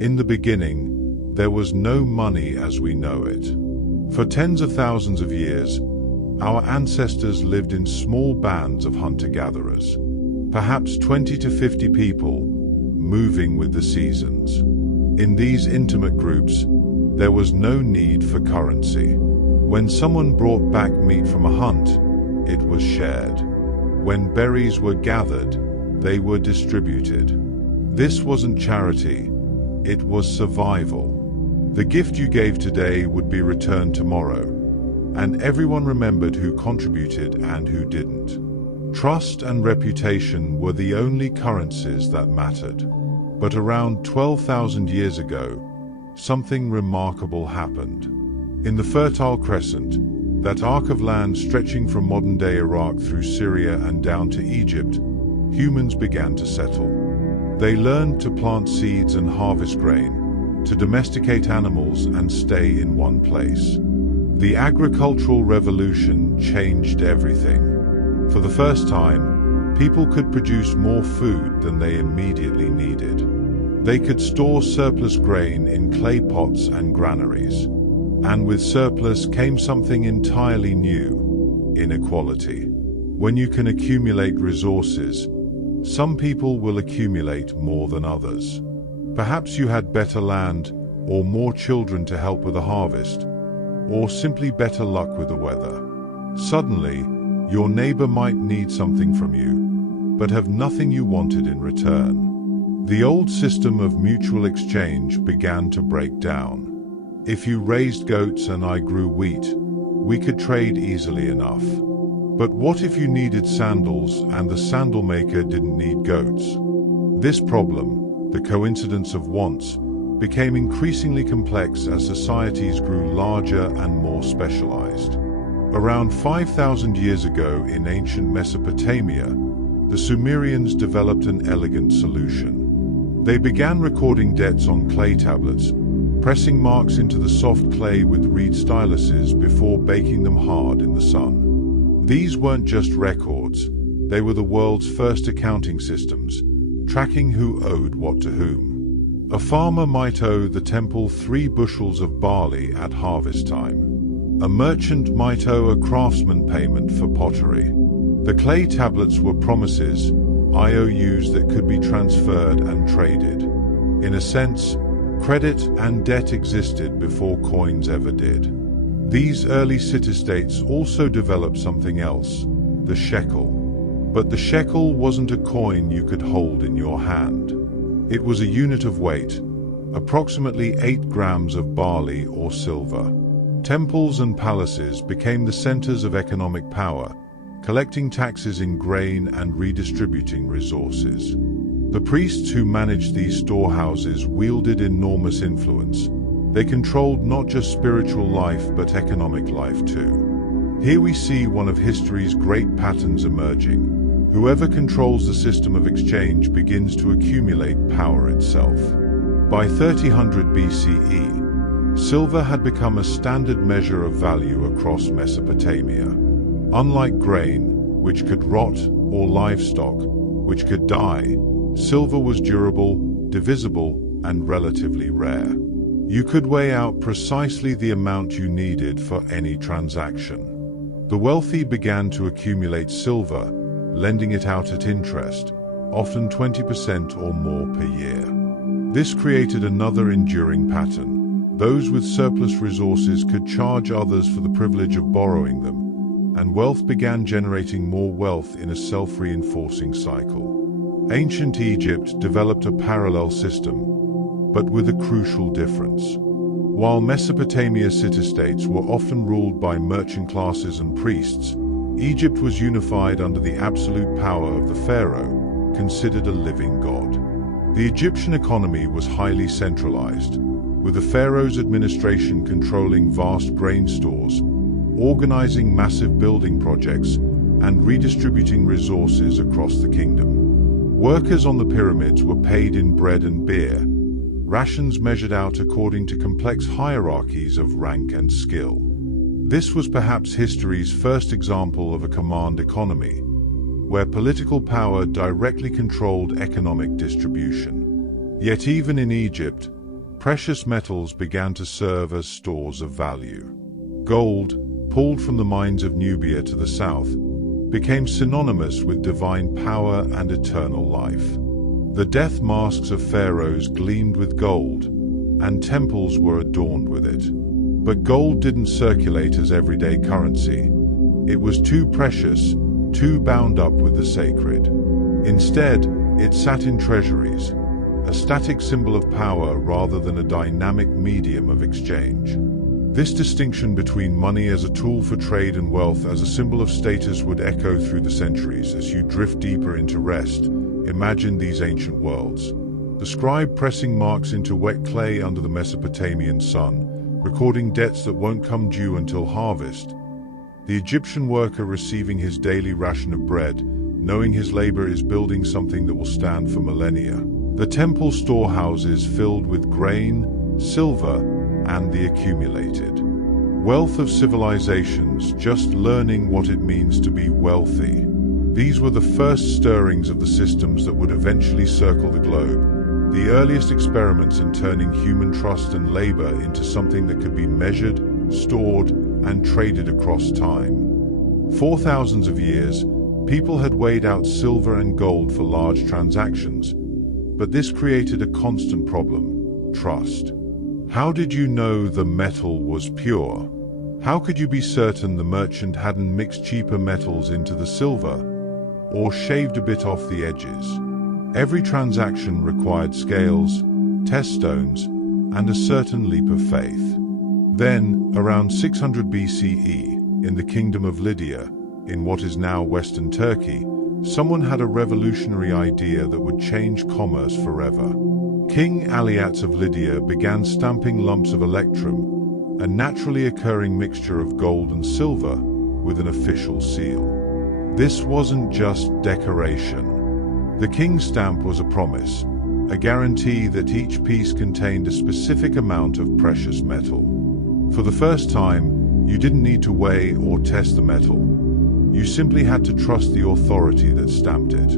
In the beginning, there was no money as we know it. For tens of thousands of years, our ancestors lived in small bands of hunter-gatherers, perhaps 20 to 50 people, moving with the seasons. In these intimate groups, there was no need for currency. When someone brought back meat from a hunt, it was shared. When berries were gathered, they were distributed. This wasn't charity, it was survival. The gift you gave today would be returned tomorrow, and everyone remembered who contributed and who didn't. Trust and reputation were the only currencies that mattered. But around 12,000 years ago, something remarkable happened. In the Fertile Crescent, that arc of land stretching from modern-day Iraq through Syria and down to Egypt, humans began to settle. They learned to plant seeds and harvest grain, to domesticate animals and stay in one place. The agricultural revolution changed everything. For the first time, people could produce more food than they immediately needed. They could store surplus grain in clay pots and granaries. And with surplus came something entirely new: inequality. When you can accumulate resources, some people will accumulate more than others. Perhaps you had better land, or more children to help with the harvest, or simply better luck with the weather. Suddenly, your neighbor might need something from you, but have nothing you wanted in return. The old system of mutual exchange began to break down. If you raised goats and I grew wheat, we could trade easily enough. But what if you needed sandals and the sandal maker didn't need goats? This problem, the coincidence of wants, became increasingly complex as societies grew larger and more specialized. Around 5,000 years ago in ancient Mesopotamia, the Sumerians developed an elegant solution. They began recording debts on clay tablets, pressing marks into the soft clay with reed styluses before baking them hard in the sun. These weren't just records, they were the world's first accounting systems, tracking who owed what to whom. A farmer might owe the temple 3 bushels of barley at harvest time. A merchant might owe a craftsman payment for pottery. The clay tablets were promises, IOUs that could be transferred and traded. In a sense, credit and debt existed before coins ever did. These early city-states also developed something else, the shekel. But the shekel wasn't a coin you could hold in your hand. It was a unit of weight, approximately 8 grams of barley or silver. Temples and palaces became the centers of economic power, collecting taxes in grain and redistributing resources. The priests who managed these storehouses wielded enormous influence. They controlled not just spiritual life but economic life too. Here we see one of history's great patterns emerging. Whoever controls the system of exchange begins to accumulate power itself. By 3000 BCE, silver had become a standard measure of value across Mesopotamia. Unlike grain, which could rot, or livestock, which could die, silver was durable, divisible, and relatively rare. You could weigh out precisely the amount you needed for any transaction. The wealthy began to accumulate silver, lending it out at interest, often 20% or more per year. This created another enduring pattern. Those with surplus resources could charge others for the privilege of borrowing them, and wealth began generating more wealth in a self-reinforcing cycle. Ancient Egypt developed a parallel system, but with a crucial difference. While Mesopotamia's city-states were often ruled by merchant classes and priests, Egypt was unified under the absolute power of the pharaoh, considered a living god. The Egyptian economy was highly centralized, with the pharaoh's administration controlling vast grain stores, organizing massive building projects, and redistributing resources across the kingdom. Workers on the pyramids were paid in bread and beer, rations measured out according to complex hierarchies of rank and skill. This was perhaps history's first example of a command economy, where political power directly controlled economic distribution. Yet even in Egypt, precious metals began to serve as stores of value. Gold, pulled from the mines of Nubia to the south, became synonymous with divine power and eternal life. The death masks of pharaohs gleamed with gold, and temples were adorned with it. But gold didn't circulate as everyday currency. It was too precious, too bound up with the sacred. Instead, it sat in treasuries, a static symbol of power rather than a dynamic medium of exchange. This distinction between money as a tool for trade and wealth as a symbol of status would echo through the centuries. As you drift deeper into rest, imagine these ancient worlds. The scribe pressing marks into wet clay under the Mesopotamian sun, recording debts that won't come due until harvest. The Egyptian worker receiving his daily ration of bread, knowing his labor is building something that will stand for millennia. The temple storehouses filled with grain, silver, and the accumulated wealth of civilizations just learning what it means to be wealthy. These were the first stirrings of the systems that would eventually circle the globe, the earliest experiments in turning human trust and labor into something that could be measured, stored, and traded across time. For thousands of years, people had weighed out silver and gold for large transactions, but this created a constant problem: trust. How did you know the metal was pure? How could you be certain the merchant hadn't mixed cheaper metals into the silver, or shaved a bit off the edges? Every transaction required scales, test stones, and a certain leap of faith. Then, around 600 BCE, in the kingdom of Lydia, in what is now Western Turkey, someone had a revolutionary idea that would change commerce forever. King Aliats of Lydia began stamping lumps of electrum, a naturally occurring mixture of gold and silver, with an official seal. This wasn't just decoration. The king's stamp was a promise, a guarantee that each piece contained a specific amount of precious metal. For the first time, you didn't need to weigh or test the metal. You simply had to trust the authority that stamped it.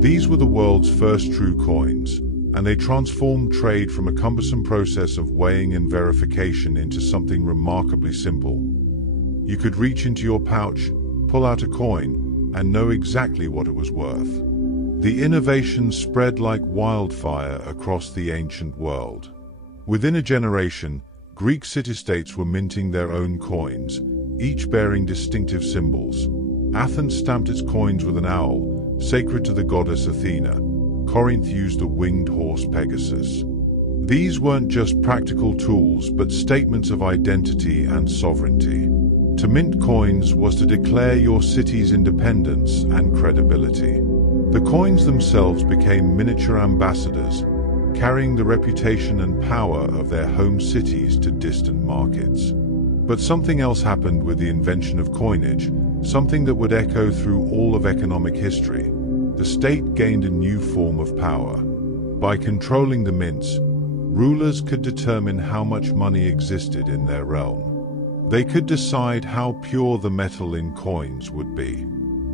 These were the world's first true coins, and they transformed trade from a cumbersome process of weighing and verification into something remarkably simple. You could reach into your pouch, pull out a coin, and know exactly what it was worth. The innovation spread like wildfire across the ancient world. Within a generation, Greek city-states were minting their own coins, each bearing distinctive symbols. Athens stamped its coins with an owl, sacred to the goddess Athena. Corinth used a winged horse Pegasus. These weren't just practical tools, but statements of identity and sovereignty. To mint coins was to declare your city's independence and credibility. The coins themselves became miniature ambassadors, carrying the reputation and power of their home cities to distant markets. But something else happened with the invention of coinage, something that would echo through all of economic history. The state gained a new form of power. By controlling the mints, rulers could determine how much money existed in their realm. They could decide how pure the metal in coins would be.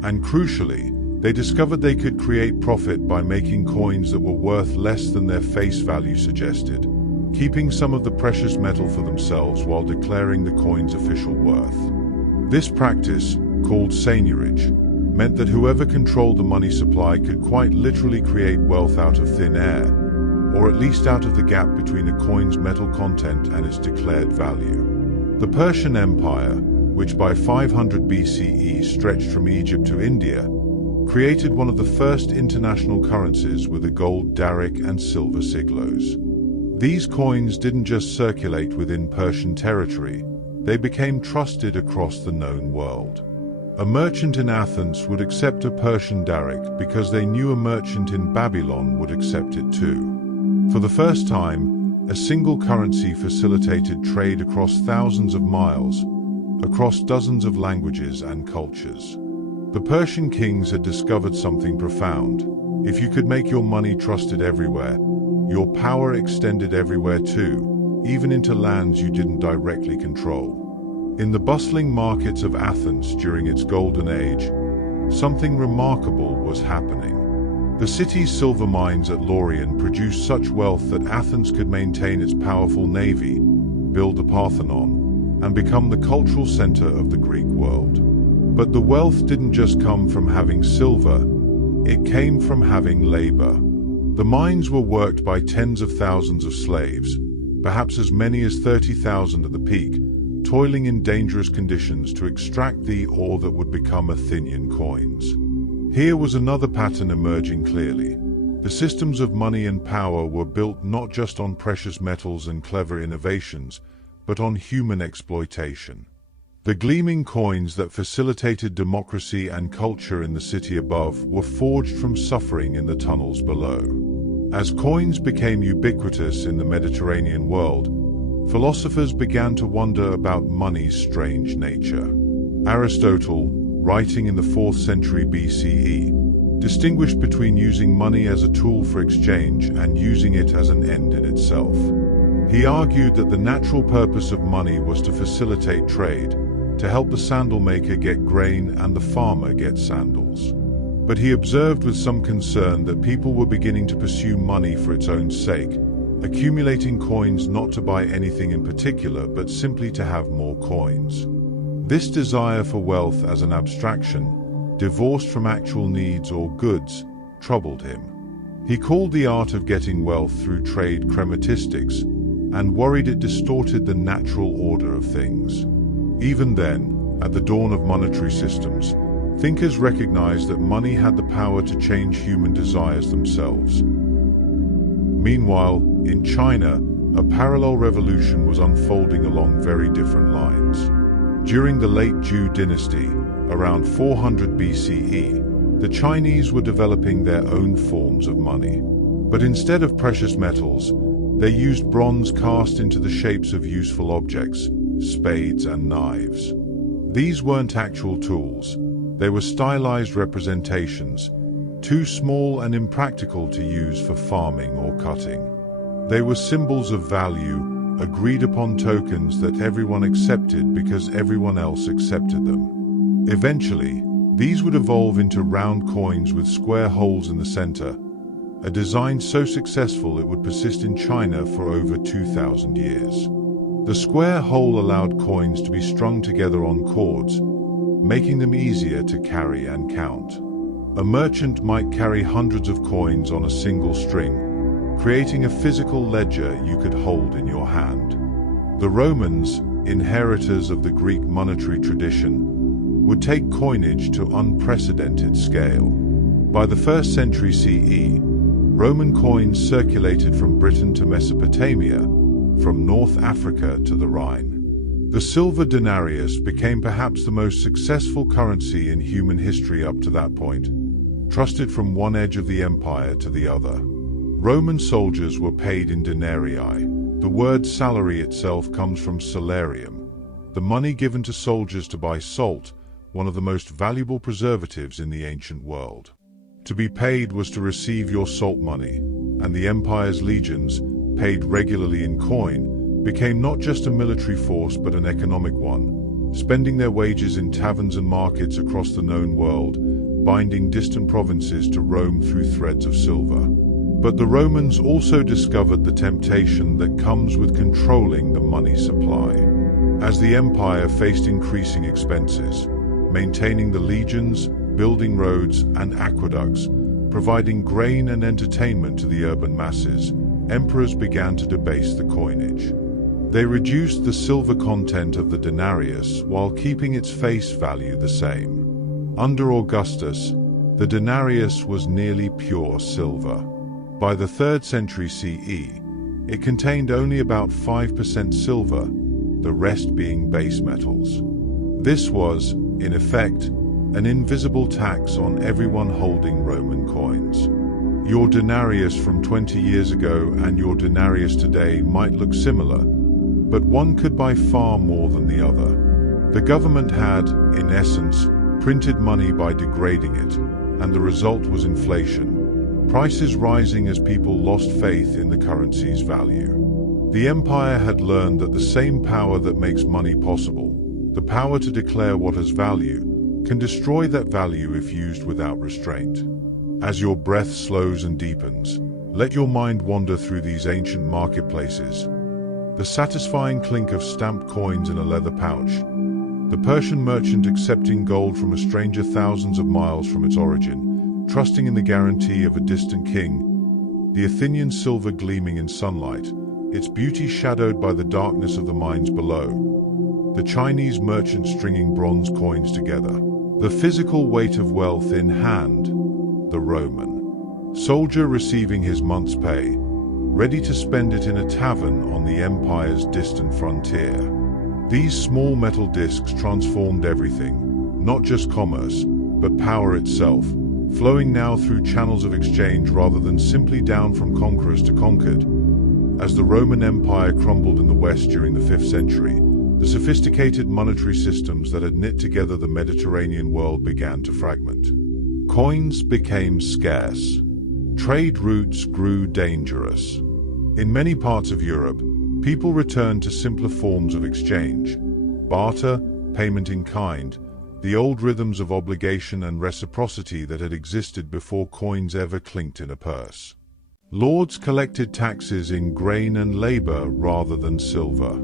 And crucially, they discovered they could create profit by making coins that were worth less than their face value suggested, keeping some of the precious metal for themselves while declaring the coin's official worth. This practice, called seigniorage, meant that whoever controlled the money supply could quite literally create wealth out of thin air, or at least out of the gap between a coin's metal content and its declared value. The Persian Empire, which by 500 BCE stretched from Egypt to India, created one of the first international currencies with a gold daric and silver siglos. These coins didn't just circulate within Persian territory, they became trusted across the known world. A merchant in Athens would accept a Persian daric because they knew a merchant in Babylon would accept it too. For the first time, a single currency facilitated trade across thousands of miles, across dozens of languages and cultures. The Persian kings had discovered something profound. If you could make your money trusted everywhere, your power extended everywhere too, even into lands you didn't directly control. In the bustling markets of Athens during its golden age, something remarkable was happening. The city's silver mines at Lorien produced such wealth that Athens could maintain its powerful navy, build the Parthenon, and become the cultural center of the Greek world. But the wealth didn't just come from having silver, it came from having labor. The mines were worked by tens of thousands of slaves, perhaps as many as 30,000 at the peak, toiling in dangerous conditions to extract the ore that would become Athenian coins. Here was another pattern emerging clearly. The systems of money and power were built not just on precious metals and clever innovations, but on human exploitation. The gleaming coins that facilitated democracy and culture in the city above were forged from suffering in the tunnels below. As coins became ubiquitous in the Mediterranean world, philosophers began to wonder about money's strange nature. Aristotle, writing in the 4th century BCE, distinguished between using money as a tool for exchange and using it as an end in itself. He argued that the natural purpose of money was to facilitate trade, to help the sandal maker get grain and the farmer get sandals. But he observed with some concern that people were beginning to pursue money for its own sake, accumulating coins not to buy anything in particular but simply to have more coins. This desire for wealth as an abstraction, divorced from actual needs or goods, troubled him. He called the art of getting wealth through trade chrematistics, and worried it distorted the natural order of things. Even then, at the dawn of monetary systems, thinkers recognized that money had the power to change human desires themselves. Meanwhile, in China, a parallel revolution was unfolding along very different lines. During the late Zhou dynasty, around 400 BCE, the Chinese were developing their own forms of money. But instead of precious metals, they used bronze cast into the shapes of useful objects, spades and knives. These weren't actual tools, they were stylized representations, too small and impractical to use for farming or cutting. They were symbols of value, agreed-upon tokens that everyone accepted because everyone else accepted them. Eventually, these would evolve into round coins with square holes in the center, a design so successful it would persist in China for over 2,000 years. The square hole allowed coins to be strung together on cords, making them easier to carry and count. A merchant might carry hundreds of coins on a single string, creating a physical ledger you could hold in your hand. The Romans, inheritors of the Greek monetary tradition, would take coinage to unprecedented scale. By the 1st century CE, Roman coins circulated from Britain to Mesopotamia, from North Africa to the Rhine. The silver denarius became perhaps the most successful currency in human history up to that point, trusted from one edge of the empire to the other. Roman soldiers were paid in denarii. The word salary itself comes from salarium, the money given to soldiers to buy salt, one of the most valuable preservatives in the ancient world. To be paid was to receive your salt money, and the empire's legions, paid regularly in coin, became not just a military force but an economic one, spending their wages in taverns and markets across the known world, binding distant provinces to Rome through threads of silver. But the Romans also discovered the temptation that comes with controlling the money supply. As the empire faced increasing expenses, maintaining the legions, building roads and aqueducts, providing grain and entertainment to the urban masses, emperors began to debase the coinage. They reduced the silver content of the denarius while keeping its face value the same. Under Augustus, the denarius was nearly pure silver. By the 3rd century CE, it contained only about 5% silver, the rest being base metals. This was, in effect, an invisible tax on everyone holding Roman coins. Your denarius from 20 years ago and your denarius today might look similar, but one could buy far more than the other. The government had, in essence, printed money by degrading it, and the result was inflation, prices rising as people lost faith in the currency's value. The empire had learned that the same power that makes money possible, the power to declare what has value, can destroy that value if used without restraint. As your breath slows and deepens, let your mind wander through these ancient marketplaces. The satisfying clink of stamped coins in a leather pouch. The Persian merchant accepting gold from a stranger thousands of miles from its origin, trusting in the guarantee of a distant king. The Athenian silver gleaming in sunlight, its beauty shadowed by the darkness of the mines below. The Chinese merchant stringing bronze coins together. The physical weight of wealth in hand. The Roman soldier receiving his month's pay, ready to spend it in a tavern on the empire's distant frontier. These small metal discs transformed everything, not just commerce, but power itself, flowing now through channels of exchange rather than simply down from conquerors to conquered. As the Roman Empire crumbled in the West during the 5th century, the sophisticated monetary systems that had knit together the Mediterranean world began to fragment. Coins became scarce. Trade routes grew dangerous. In many parts of Europe, people returned to simpler forms of exchange. Barter, payment in kind, the old rhythms of obligation and reciprocity that had existed before coins ever clinked in a purse. Lords collected taxes in grain and labor rather than silver.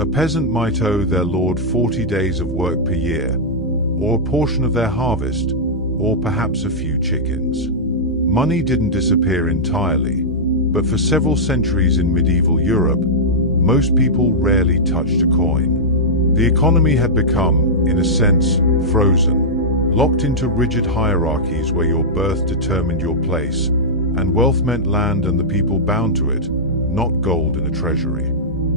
A peasant might owe their lord 40 days of work per year, or a portion of their harvest, or perhaps a few chickens. Money didn't disappear entirely, but for several centuries in medieval Europe, most people rarely touched a coin. The economy had become, in a sense, frozen, locked into rigid hierarchies where your birth determined your place, and wealth meant land and the people bound to it, not gold in a treasury.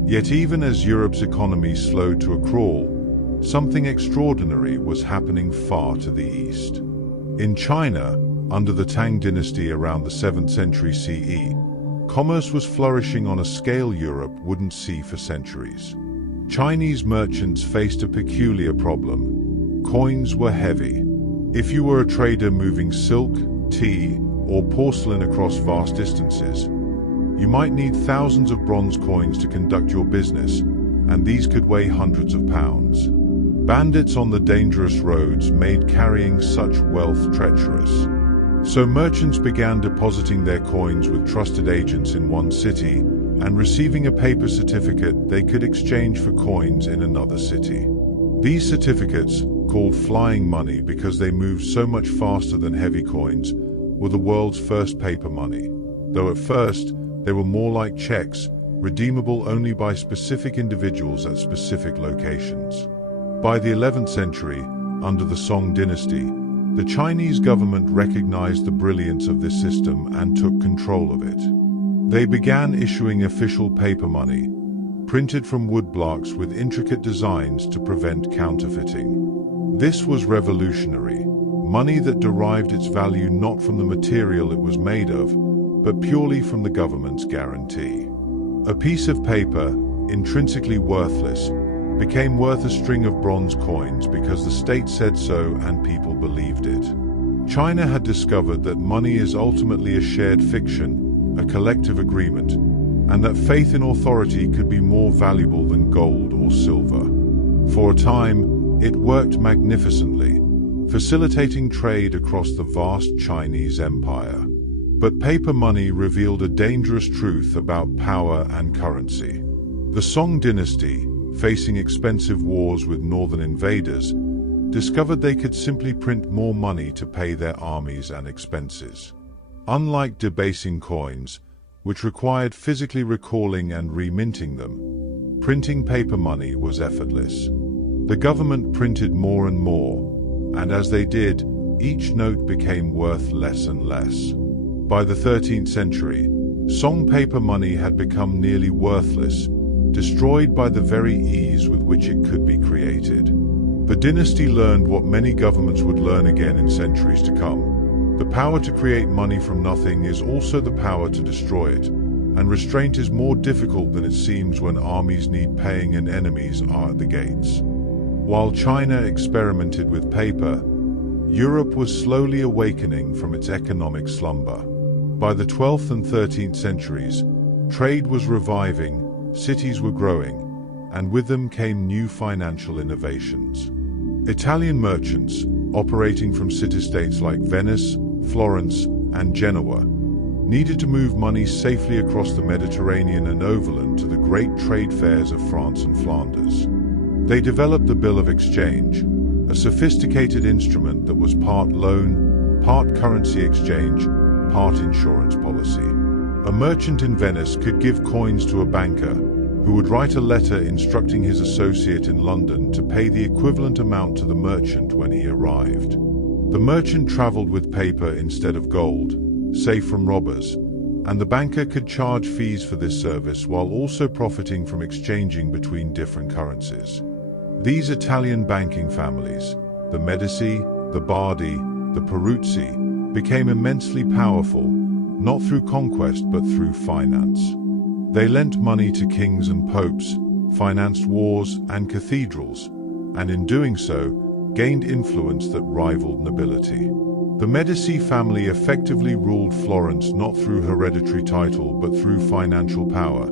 Yet even as Europe's economy slowed to a crawl, something extraordinary was happening far to the east. In China, under the Tang dynasty around the 7th century CE, commerce was flourishing on a scale Europe wouldn't see for centuries. Chinese merchants faced a peculiar problem. Coins were heavy. If you were a trader moving silk, tea, or porcelain across vast distances, you might need thousands of bronze coins to conduct your business, and these could weigh hundreds of pounds. Bandits on the dangerous roads made carrying such wealth treacherous. So merchants began depositing their coins with trusted agents in one city and receiving a paper certificate they could exchange for coins in another city. These certificates, called flying money because they moved so much faster than heavy coins, were the world's first paper money, though at first they were more like checks, redeemable only by specific individuals at specific locations. By the 11th century, under the Song dynasty, the Chinese government recognized the brilliance of this system and took control of it. They began issuing official paper money, printed from woodblocks with intricate designs to prevent counterfeiting. This was revolutionary, money that derived its value not from the material it was made of, but purely from the government's guarantee. A piece of paper, intrinsically worthless, became worth a string of bronze coins because the state said so and people believed it. China had discovered that money is ultimately a shared fiction, a collective agreement, and that faith in authority could be more valuable than gold or silver. For a time, it worked magnificently, facilitating trade across the vast Chinese empire. But paper money revealed a dangerous truth about power and currency. The Song dynasty, facing expensive wars with northern invaders, discovered they could simply print more money to pay their armies and expenses. Unlike debasing coins, which required physically recalling and reminting them, printing paper money was effortless. The government printed more and more, and as they did, each note became worth less and less. By the 13th century, Song paper money had become nearly worthless, destroyed by the very ease with which it could be created. The dynasty learned what many governments would learn again in centuries to come. The power to create money from nothing is also the power to destroy it, and restraint is more difficult than it seems when armies need paying and enemies are at the gates. While China experimented with paper, Europe was slowly awakening from its economic slumber. By the 12th and 13th centuries, trade was reviving, cities were growing, and with them came new financial innovations. Italian merchants, operating from city-states like Venice, Florence, and Genoa, needed to move money safely across the Mediterranean and overland to the great trade fairs of France and Flanders. They developed the bill of exchange, a sophisticated instrument that was part loan, part currency exchange, part insurance policy. A merchant in Venice could give coins to a banker, who would write a letter instructing his associate in London to pay the equivalent amount to the merchant when he arrived. The merchant traveled with paper instead of gold, safe from robbers, and the banker could charge fees for this service while also profiting from exchanging between different currencies. These Italian banking families, the Medici, the Bardi, the Peruzzi, became immensely powerful, not through conquest but through finance. They lent money to kings and popes, financed wars and cathedrals, and in doing so, gained influence that rivaled nobility. The Medici family effectively ruled Florence not through hereditary title but through financial power,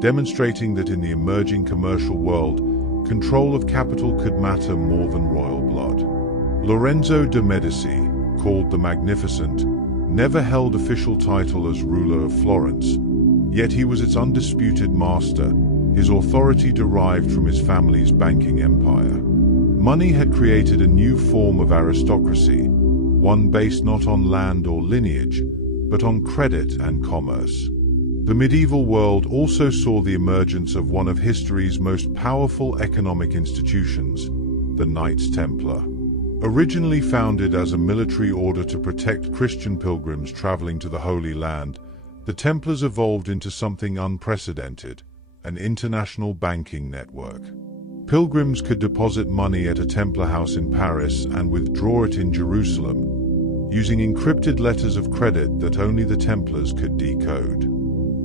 demonstrating that in the emerging commercial world, control of capital could matter more than royal blood. Lorenzo de' Medici, called the Magnificent, never held official title as ruler of Florence, yet he was its undisputed master, his authority derived from his family's banking empire. Money had created a new form of aristocracy, one based not on land or lineage, but on credit and commerce. The medieval world also saw the emergence of one of history's most powerful economic institutions, the Knights Templar. Originally founded as a military order to protect Christian pilgrims traveling to the Holy Land, the Templars evolved into something unprecedented, an international banking network. Pilgrims could deposit money at a Templar house in Paris and withdraw it in Jerusalem, using encrypted letters of credit that only the Templars could decode.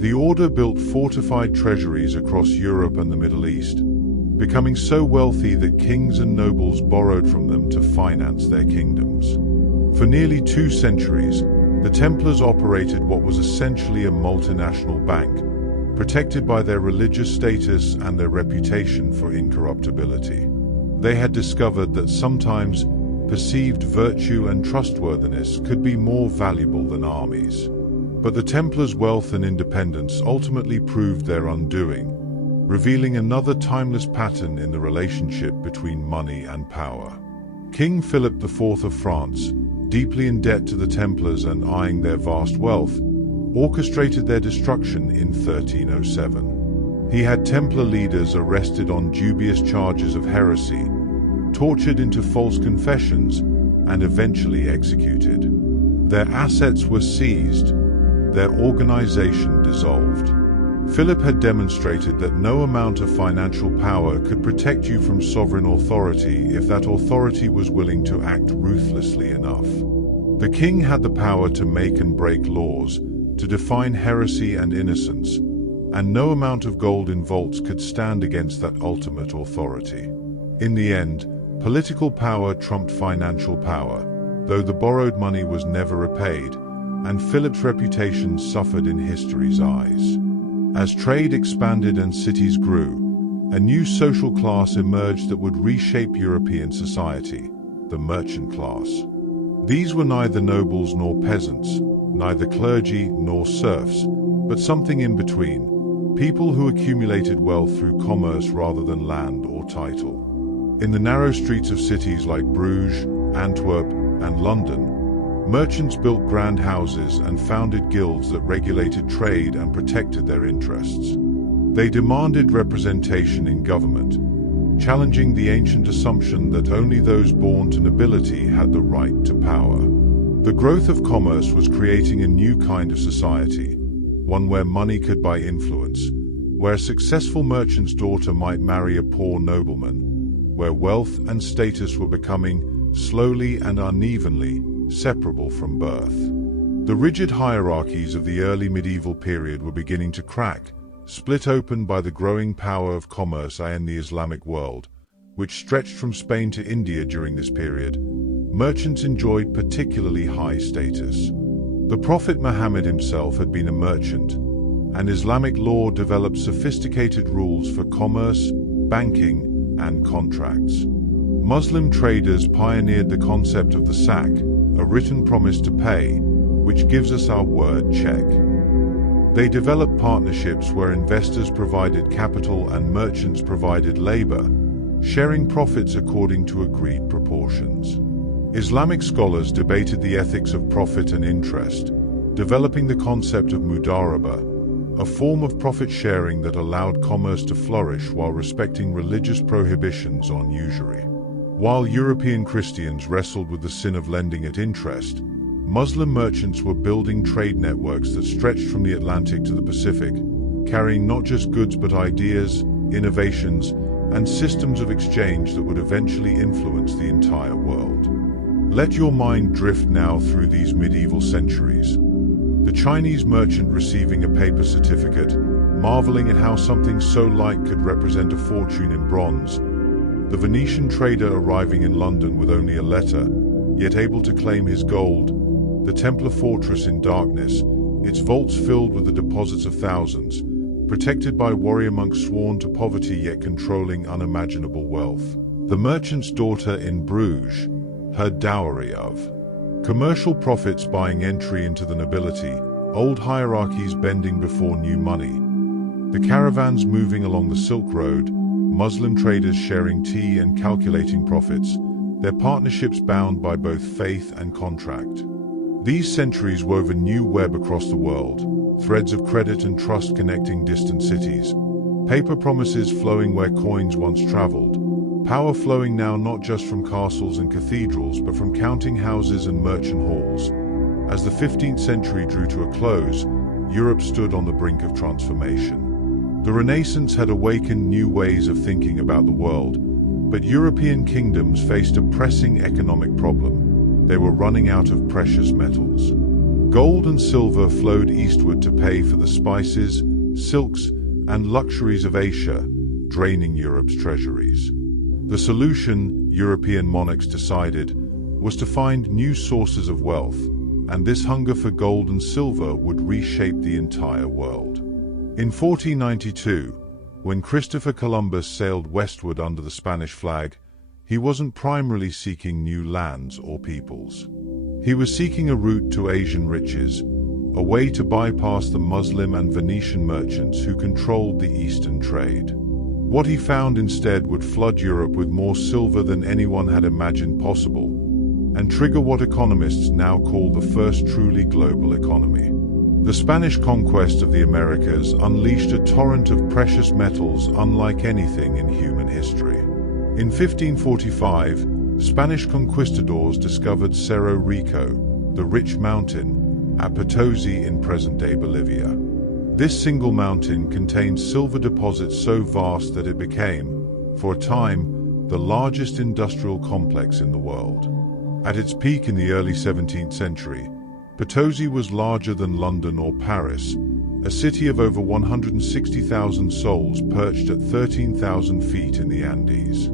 The order built fortified treasuries across Europe and the Middle East, becoming so wealthy that kings and nobles borrowed from them to finance their kingdoms. For nearly 2 centuries, the Templars operated what was essentially a multinational bank, protected by their religious status and their reputation for incorruptibility. They had discovered that sometimes perceived virtue and trustworthiness could be more valuable than armies. But the Templars' wealth and independence ultimately proved their undoing, revealing another timeless pattern in the relationship between money and power. King Philip IV of France, deeply in debt to the Templars and eyeing their vast wealth, orchestrated their destruction in 1307. He had Templar leaders arrested on dubious charges of heresy, tortured into false confessions, and eventually executed. Their assets were seized, their organization dissolved. Philip had demonstrated that no amount of financial power could protect you from sovereign authority if that authority was willing to act ruthlessly enough. The king had the power to make and break laws, to define heresy and innocence, and no amount of gold in vaults could stand against that ultimate authority. In the end, political power trumped financial power, though the borrowed money was never repaid, and Philip's reputation suffered in history's eyes. As trade expanded and cities grew, a new social class emerged that would reshape European society, the merchant class. These were neither nobles nor peasants, neither clergy nor serfs, but something in between, people who accumulated wealth through commerce rather than land or title. In the narrow streets of cities like Bruges, Antwerp, and London, merchants built grand houses and founded guilds that regulated trade and protected their interests. They demanded representation in government, challenging the ancient assumption that only those born to nobility had the right to power. The growth of commerce was creating a new kind of society, one where money could buy influence, where a successful merchant's daughter might marry a poor nobleman, where wealth and status were becoming, slowly and unevenly, separable from birth. The rigid hierarchies of the early medieval period were beginning to crack, split open by the growing power of commerce in the Islamic world, which stretched from Spain to India during this period. Merchants enjoyed particularly high status. The Prophet Muhammad himself had been a merchant, and Islamic law developed sophisticated rules for commerce, banking, and contracts. Muslim traders pioneered the concept of the sak, a written promise to pay, which gives us our word check. They developed partnerships where investors provided capital and merchants provided labor, sharing profits according to agreed proportions. Islamic scholars debated the ethics of profit and interest, developing the concept of mudaraba, a form of profit sharing that allowed commerce to flourish while respecting religious prohibitions on usury. While European Christians wrestled with the sin of lending at interest, Muslim merchants were building trade networks that stretched from the Atlantic to the Pacific, carrying not just goods but ideas, innovations, and systems of exchange that would eventually influence the entire world. Let your mind drift now through these medieval centuries. The Chinese merchant receiving a paper certificate, marveling at how something so light could represent a fortune in bronze. The Venetian trader arriving in London with only a letter, yet able to claim his gold. The Templar fortress in darkness, its vaults filled with the deposits of thousands, protected by warrior monks sworn to poverty yet controlling unimaginable wealth. The merchant's daughter in Bruges, her dowry of commercial profits buying entry into the nobility, old hierarchies bending before new money. The caravans moving along the Silk Road, Muslim traders sharing tea and calculating profits, their partnerships bound by both faith and contract. These centuries wove a new web across the world, threads of credit and trust connecting distant cities, paper promises flowing where coins once traveled, power flowing now not just from castles and cathedrals but from counting houses and merchant halls. As the 15th century drew to a close, Europe stood on the brink of transformation. The Renaissance had awakened new ways of thinking about the world, but European kingdoms faced a pressing economic problem. They were running out of precious metals. Gold and silver flowed eastward to pay for the spices, silks, and luxuries of Asia, draining Europe's treasuries. The solution, European monarchs decided, was to find new sources of wealth, and this hunger for gold and silver would reshape the entire world. In 1492, when Christopher Columbus sailed westward under the Spanish flag, he wasn't primarily seeking new lands or peoples. He was seeking a route to Asian riches, a way to bypass the Muslim and Venetian merchants who controlled the Eastern trade. What he found instead would flood Europe with more silver than anyone had imagined possible, and trigger what economists now call the first truly global economy. The Spanish conquest of the Americas unleashed a torrent of precious metals unlike anything in human history. In 1545, Spanish conquistadors discovered Cerro Rico, the rich mountain, at Potosi in present-day Bolivia. This single mountain contained silver deposits so vast that it became, for a time, the largest industrial complex in the world. At its peak in the early 17th century, Potosi was larger than London or Paris, a city of over 160,000 souls perched at 13,000 feet in the Andes.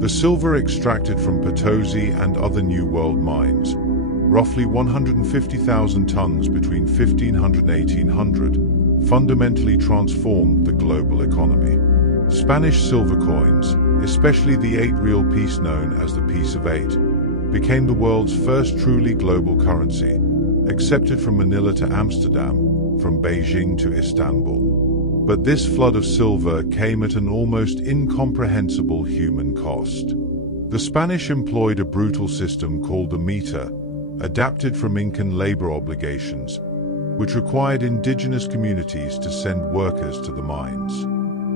The silver extracted from Potosi and other New World mines, roughly 150,000 tons between 1500 and 1800, fundamentally transformed the global economy. Spanish silver coins, especially the 8-real piece known as the Piece of 8, became the world's first truly global currency, accepted from Manila to Amsterdam, from Beijing to Istanbul. But this flood of silver came at an almost incomprehensible human cost. The Spanish employed a brutal system called the meter, adapted from Incan labor obligations, which required indigenous communities to send workers to the mines.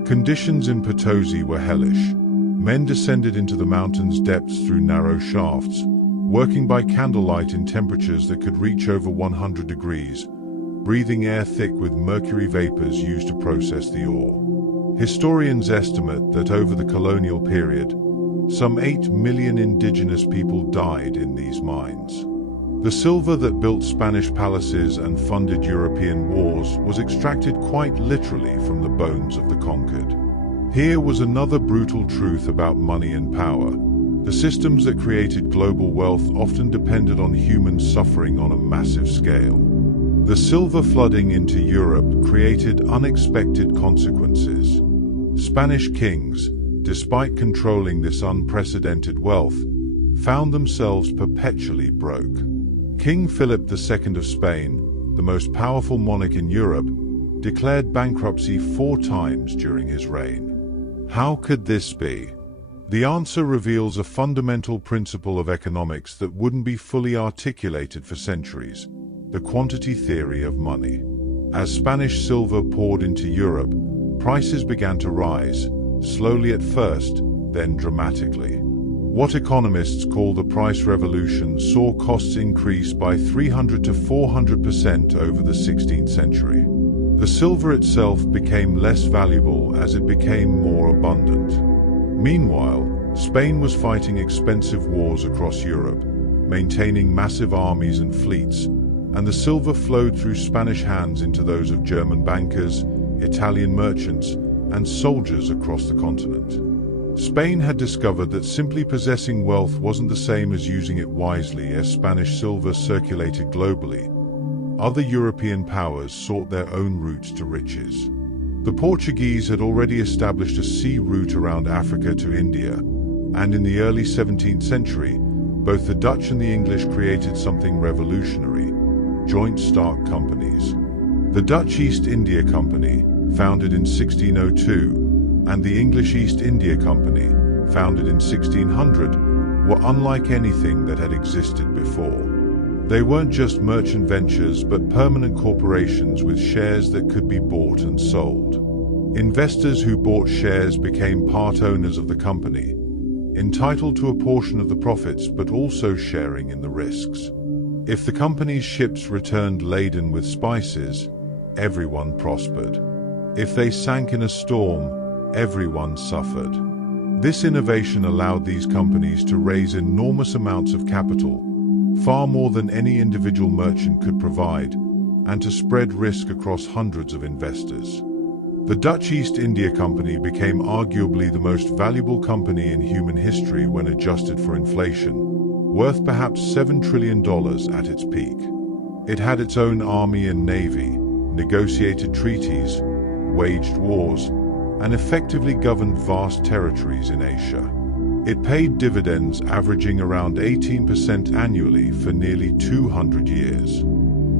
Conditions in Potosi were hellish. Men descended into the mountain's depths through narrow shafts, working by candlelight in temperatures that could reach over 100 degrees, breathing air thick with mercury vapors used to process the ore. Historians estimate that over the colonial period, some 8 million indigenous people died in these mines. The silver that built Spanish palaces and funded European wars was extracted quite literally from the bones of the conquered. Here was another brutal truth about money and power. The systems that created global wealth often depended on human suffering on a massive scale. The silver flooding into Europe created unexpected consequences. Spanish kings, despite controlling this unprecedented wealth, found themselves perpetually broke. King Philip II of Spain, the most powerful monarch in Europe, declared bankruptcy 4 times during his reign. How could this be? The answer reveals a fundamental principle of economics that wouldn't be fully articulated for centuries: the quantity theory of money. As Spanish silver poured into Europe, prices began to rise, slowly at first, then dramatically. What economists call the price revolution saw costs increase by 300 to 400% over the 16th century. The silver itself became less valuable as it became more abundant. Meanwhile, Spain was fighting expensive wars across Europe, maintaining massive armies and fleets, and the silver flowed through Spanish hands into those of German bankers, Italian merchants, and soldiers across the continent. Spain had discovered that simply possessing wealth wasn't the same as using it wisely. As Spanish silver circulated globally, other European powers sought their own routes to riches. The Portuguese had already established a sea route around Africa to India, and in the early 17th century, both the Dutch and the English created something revolutionary: joint stock companies. The Dutch East India Company, founded in 1602, and the English East India Company, founded in 1600, were unlike anything that had existed before. They weren't just merchant ventures but permanent corporations with shares that could be bought and sold. Investors who bought shares became part owners of the company, entitled to a portion of the profits but also sharing in the risks. If the company's ships returned laden with spices, everyone prospered. If they sank in a storm, everyone suffered. This innovation allowed these companies to raise enormous amounts of capital, far more than any individual merchant could provide, and to spread risk across hundreds of investors. The Dutch East India Company became arguably the most valuable company in human history when adjusted for inflation, worth perhaps $7 trillion at its peak. It had its own army and navy, negotiated treaties, waged wars, and effectively governed vast territories in Asia. It paid dividends averaging around 18% annually for nearly 200 years.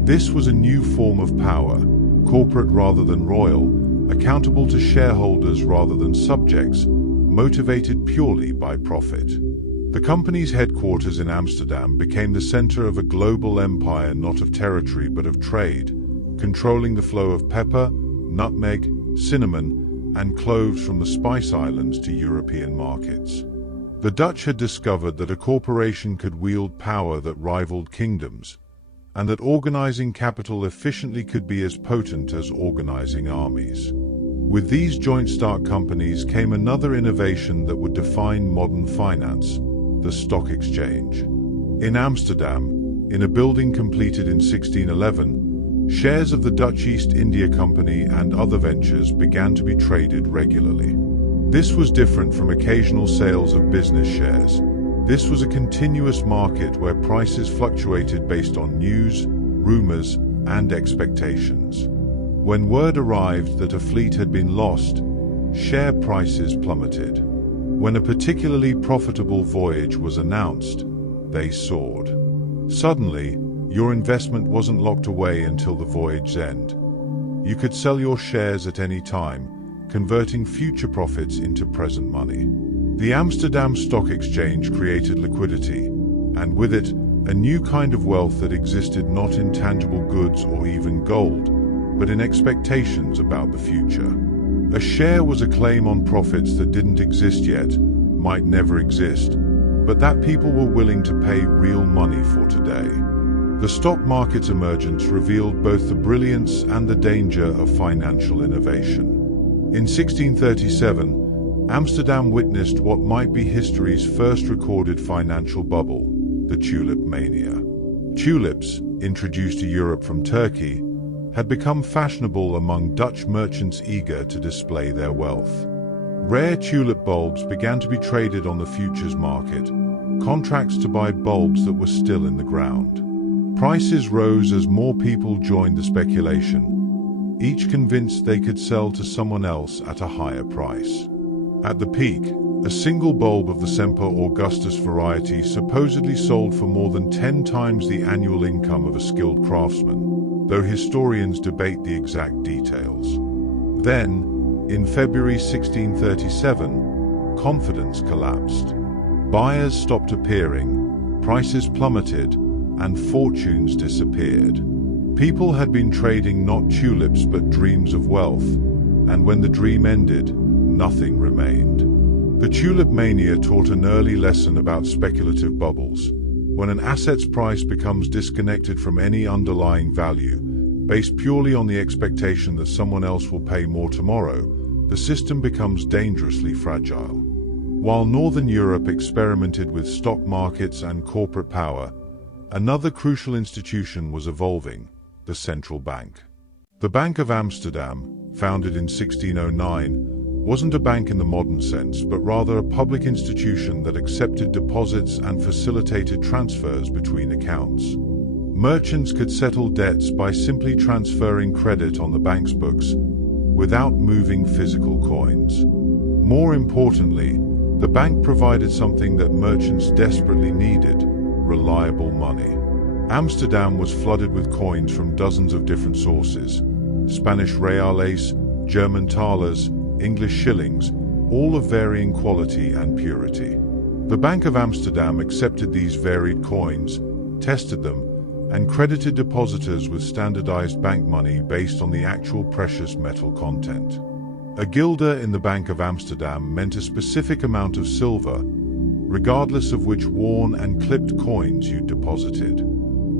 This was a new form of power, corporate rather than royal, accountable to shareholders rather than subjects, motivated purely by profit. The company's headquarters in Amsterdam became the center of a global empire not of territory but of trade, controlling the flow of pepper, nutmeg, cinnamon, and cloves from the Spice Islands to European markets. The Dutch had discovered that a corporation could wield power that rivaled kingdoms, and that organizing capital efficiently could be as potent as organizing armies. With these joint stock companies came another innovation that would define modern finance: the stock exchange. In Amsterdam, in a building completed in 1611, shares of the Dutch East India Company and other ventures began to be traded regularly. This was different from occasional sales of business shares. This was a continuous market where prices fluctuated based on news, rumors, and expectations. When word arrived that a fleet had been lost, share prices plummeted. When a particularly profitable voyage was announced, they soared. Suddenly, your investment wasn't locked away until the voyage's end. You could sell your shares at any time, converting future profits into present money. The Amsterdam Stock Exchange created liquidity, and with it, a new kind of wealth that existed not in tangible goods or even gold, but in expectations about the future. A share was a claim on profits that didn't exist yet, might never exist, but that people were willing to pay real money for today. The stock market's emergence revealed both the brilliance and the danger of financial innovation. In 1637, Amsterdam witnessed what might be history's first recorded financial bubble, the tulip mania. Tulips, introduced to Europe from Turkey, had become fashionable among Dutch merchants eager to display their wealth. Rare tulip bulbs began to be traded on the futures market, contracts to buy bulbs that were still in the ground. Prices rose as more people joined the speculation, each convinced they could sell to someone else at a higher price. At the peak, a single bulb of the Semper Augustus variety supposedly sold for more than 10 times the annual income of a skilled craftsman, though historians debate the exact details. Then, in February 1637, confidence collapsed. Buyers stopped appearing, prices plummeted, and fortunes disappeared. People had been trading not tulips but dreams of wealth, and when the dream ended, nothing remained. The tulip mania taught an early lesson about speculative bubbles. When an asset's price becomes disconnected from any underlying value, based purely on the expectation that someone else will pay more tomorrow, the system becomes dangerously fragile. While Northern Europe experimented with stock markets and corporate power, another crucial institution was evolving: the central bank. The Bank of Amsterdam, founded in 1609, wasn't a bank in the modern sense, but rather a public institution that accepted deposits and facilitated transfers between accounts. Merchants could settle debts by simply transferring credit on the bank's books, without moving physical coins. More importantly, the bank provided something that merchants desperately needed: reliable money. Amsterdam was flooded with coins from dozens of different sources: Spanish reales, German thalers, English shillings, all of varying quality and purity. The Bank of Amsterdam accepted these varied coins, tested them, and credited depositors with standardized bank money based on the actual precious metal content. A guilder in the Bank of Amsterdam meant a specific amount of silver, regardless of which worn and clipped coins you deposited.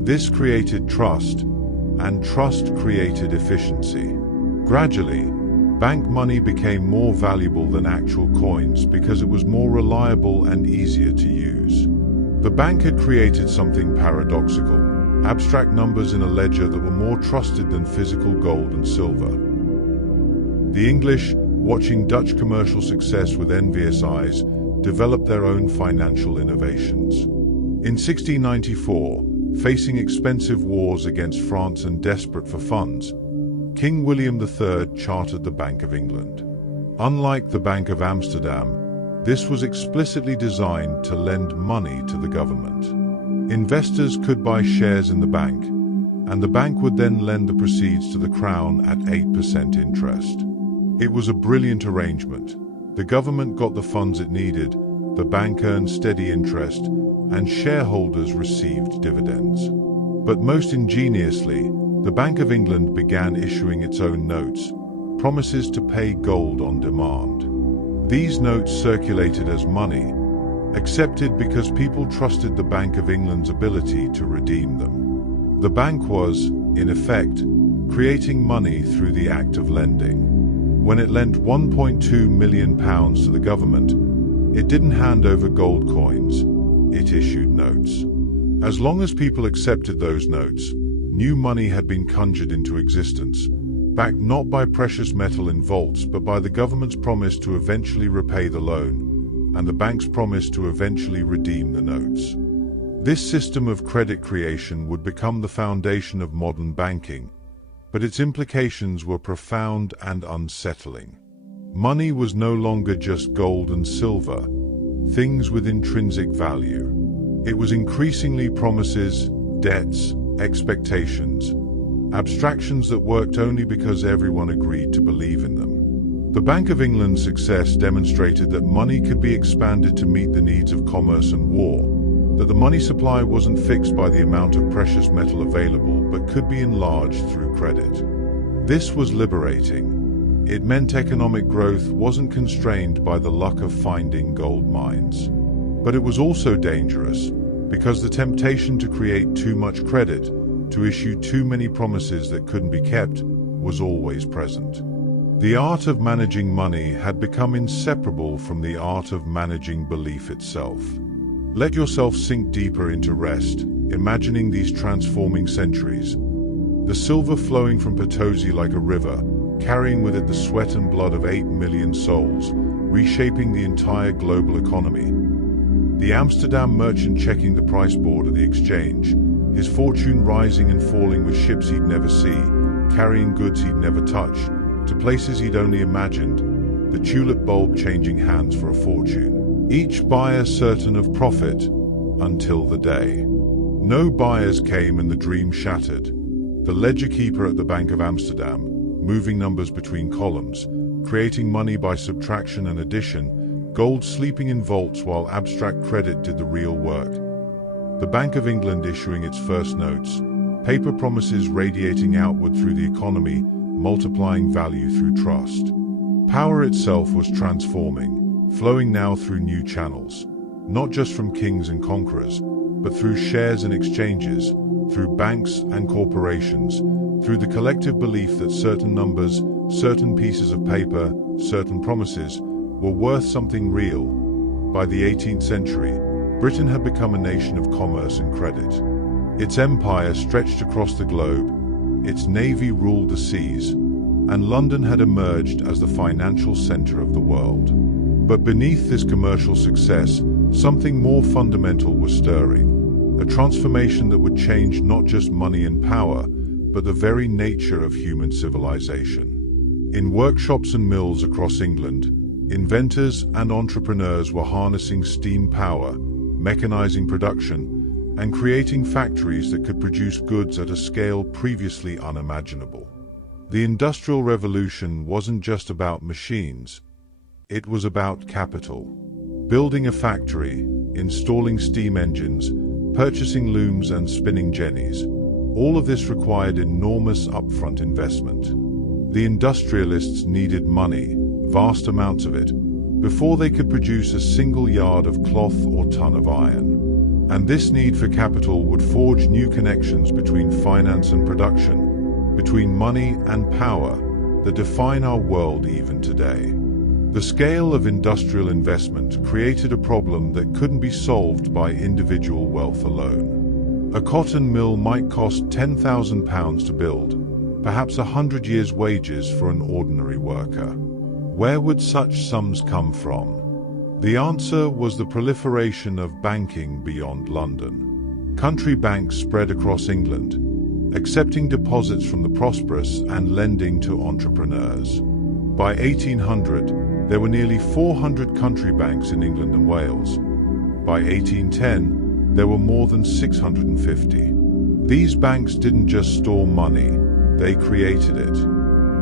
This created trust, and trust created efficiency. Gradually, bank money became more valuable than actual coins because it was more reliable and easier to use. The bank had created something paradoxical: abstract numbers in a ledger that were more trusted than physical gold and silver. The English, watching Dutch commercial success with envious eyes, developed their own financial innovations. In 1694, facing expensive wars against France and desperate for funds, King William III chartered the Bank of England. Unlike the Bank of Amsterdam, this was explicitly designed to lend money to the government. Investors could buy shares in the bank, and the bank would then lend the proceeds to the Crown at 8% interest. It was a brilliant arrangement. The government got the funds it needed, the bank earned steady interest, and shareholders received dividends. But most ingeniously, the Bank of England began issuing its own notes, promises to pay gold on demand. These notes circulated as money, accepted because people trusted the Bank of England's ability to redeem them. The bank was, in effect, creating money through the act of lending. When it lent £1.2 million to the government, it didn't hand over gold coins, it issued notes. As long as people accepted those notes, new money had been conjured into existence, backed not by precious metal in vaults but by the government's promise to eventually repay the loan, and the bank's promise to eventually redeem the notes. This system of credit creation would become the foundation of modern banking, but its implications were profound and unsettling. Money was no longer just gold and silver, things with intrinsic value. It was increasingly promises, debts, expectations, abstractions that worked only because everyone agreed to believe in them. The Bank of England's success demonstrated that money could be expanded to meet the needs of commerce and war, that the money supply wasn't fixed by the amount of precious metal available but could be enlarged through credit. This was liberating. It meant economic growth wasn't constrained by the luck of finding gold mines. But it was also dangerous, because the temptation to create too much credit, to issue too many promises that couldn't be kept, was always present. The art of managing money had become inseparable from the art of managing belief itself. Let yourself sink deeper into rest, imagining these transforming centuries. The silver flowing from Potosi like a river, carrying with it the sweat and blood of 8 million souls, reshaping the entire global economy. The Amsterdam merchant checking the price board at the exchange, his fortune rising and falling with ships he'd never see, carrying goods he'd never touch, to places he'd only imagined, the tulip bulb changing hands for a fortune. Each buyer certain of profit, until the day no buyers came and the dream shattered. The ledger keeper at the Bank of Amsterdam, moving numbers between columns, creating money by subtraction and addition, gold sleeping in vaults while abstract credit did the real work. The Bank of England issuing its first notes, paper promises radiating outward through the economy, multiplying value through trust. Power itself was transforming, flowing now through new channels, not just from kings and conquerors, but through shares and exchanges, through banks and corporations, through the collective belief that certain numbers, certain pieces of paper, certain promises were worth something real. By the 18th century, Britain had become a nation of commerce and credit. Its empire stretched across the globe, its navy ruled the seas, and London had emerged as the financial center of the world. But beneath this commercial success, something more fundamental was stirring, a transformation that would change not just money and power, but the very nature of human civilization. In workshops and mills across England, inventors and entrepreneurs were harnessing steam power, mechanizing production, and creating factories that could produce goods at a scale previously unimaginable. The Industrial Revolution wasn't just about machines, it was about capital. Building a factory, installing steam engines, purchasing looms and spinning jennies. All of this required enormous upfront investment. The industrialists needed money, vast amounts of it, before they could produce a single yard of cloth or ton of iron. And this need for capital would forge new connections between finance and production, between money and power, that define our world even today. The scale of industrial investment created a problem that couldn't be solved by individual wealth alone. A cotton mill might cost £10,000 to build, perhaps 100 years' wages for an ordinary worker. Where would such sums come from? The answer was the proliferation of banking beyond London. Country banks spread across England, accepting deposits from the prosperous and lending to entrepreneurs. By 1800, there were nearly 400 country banks in England and Wales. By 1810, there were more than 650. These banks didn't just store money, they created it.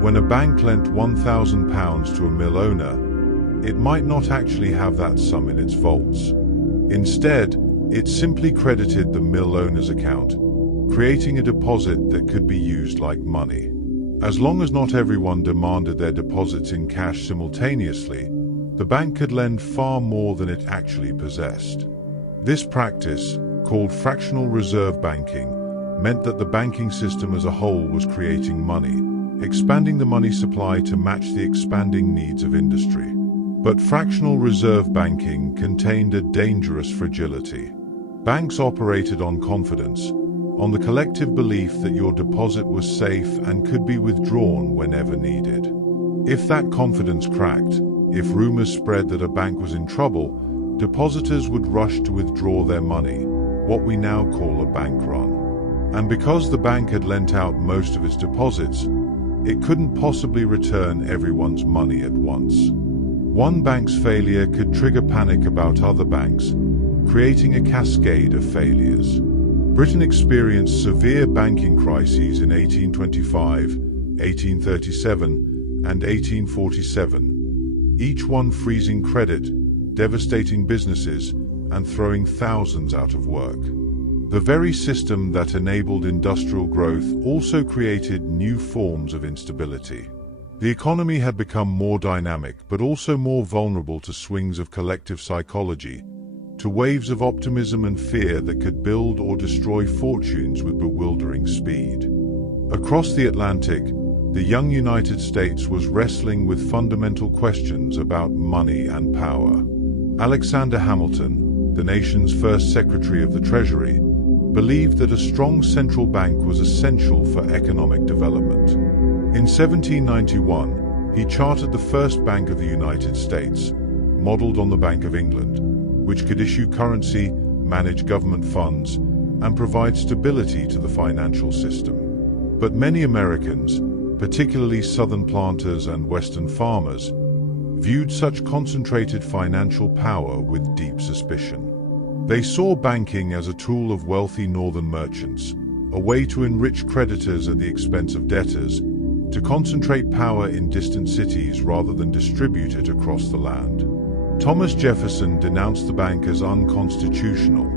When a bank lent £1,000 to a mill owner, it might not actually have that sum in its vaults. Instead, it simply credited the mill owner's account, creating a deposit that could be used like money. As long as not everyone demanded their deposits in cash simultaneously, the bank could lend far more than it actually possessed. This practice, called fractional reserve banking, meant that the banking system as a whole was creating money, expanding the money supply to match the expanding needs of industry. But fractional reserve banking contained a dangerous fragility. Banks operated on confidence, on the collective belief that your deposit was safe and could be withdrawn whenever needed. If that confidence cracked, if rumors spread that a bank was in trouble, depositors would rush to withdraw their money, what we now call a bank run. And because the bank had lent out most of its deposits, it couldn't possibly return everyone's money at once. One bank's failure could trigger panic about other banks, creating a cascade of failures. Britain experienced severe banking crises in 1825, 1837, and 1847, each one freezing credit, devastating businesses, and throwing thousands out of work. The very system that enabled industrial growth also created new forms of instability. The economy had become more dynamic, but also more vulnerable to swings of collective psychology, to waves of optimism and fear that could build or destroy fortunes with bewildering speed. Across the Atlantic, the young United States was wrestling with fundamental questions about money and power. Alexander Hamilton, the nation's first Secretary of the Treasury, believed that a strong central bank was essential for economic development. In 1791, he chartered the first Bank of the United States, modeled on the Bank of England, which could issue currency, manage government funds, and provide stability to the financial system. But many Americans, particularly Southern planters and Western farmers, viewed such concentrated financial power with deep suspicion. They saw banking as a tool of wealthy northern merchants, a way to enrich creditors at the expense of debtors, to concentrate power in distant cities rather than distribute it across the land. Thomas Jefferson denounced the bank as unconstitutional,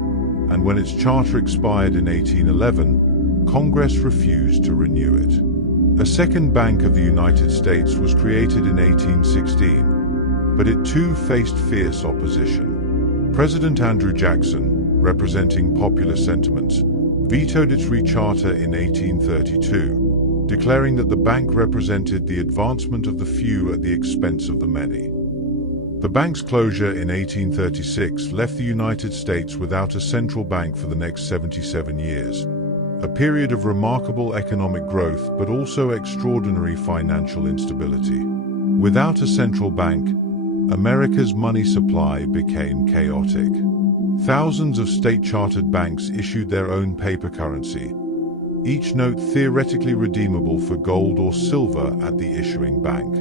and when its charter expired in 1811, Congress refused to renew it. A second Bank of the United States was created in 1816, but it too faced fierce opposition. President Andrew Jackson, representing popular sentiments, vetoed its recharter in 1832, declaring that the bank represented the advancement of the few at the expense of the many. The bank's closure in 1836 left the United States without a central bank for the next 77 years, a period of remarkable economic growth but also extraordinary financial instability. Without a central bank, America's money supply became chaotic. Thousands of state-chartered banks issued their own paper currency, each note theoretically redeemable for gold or silver at the issuing bank.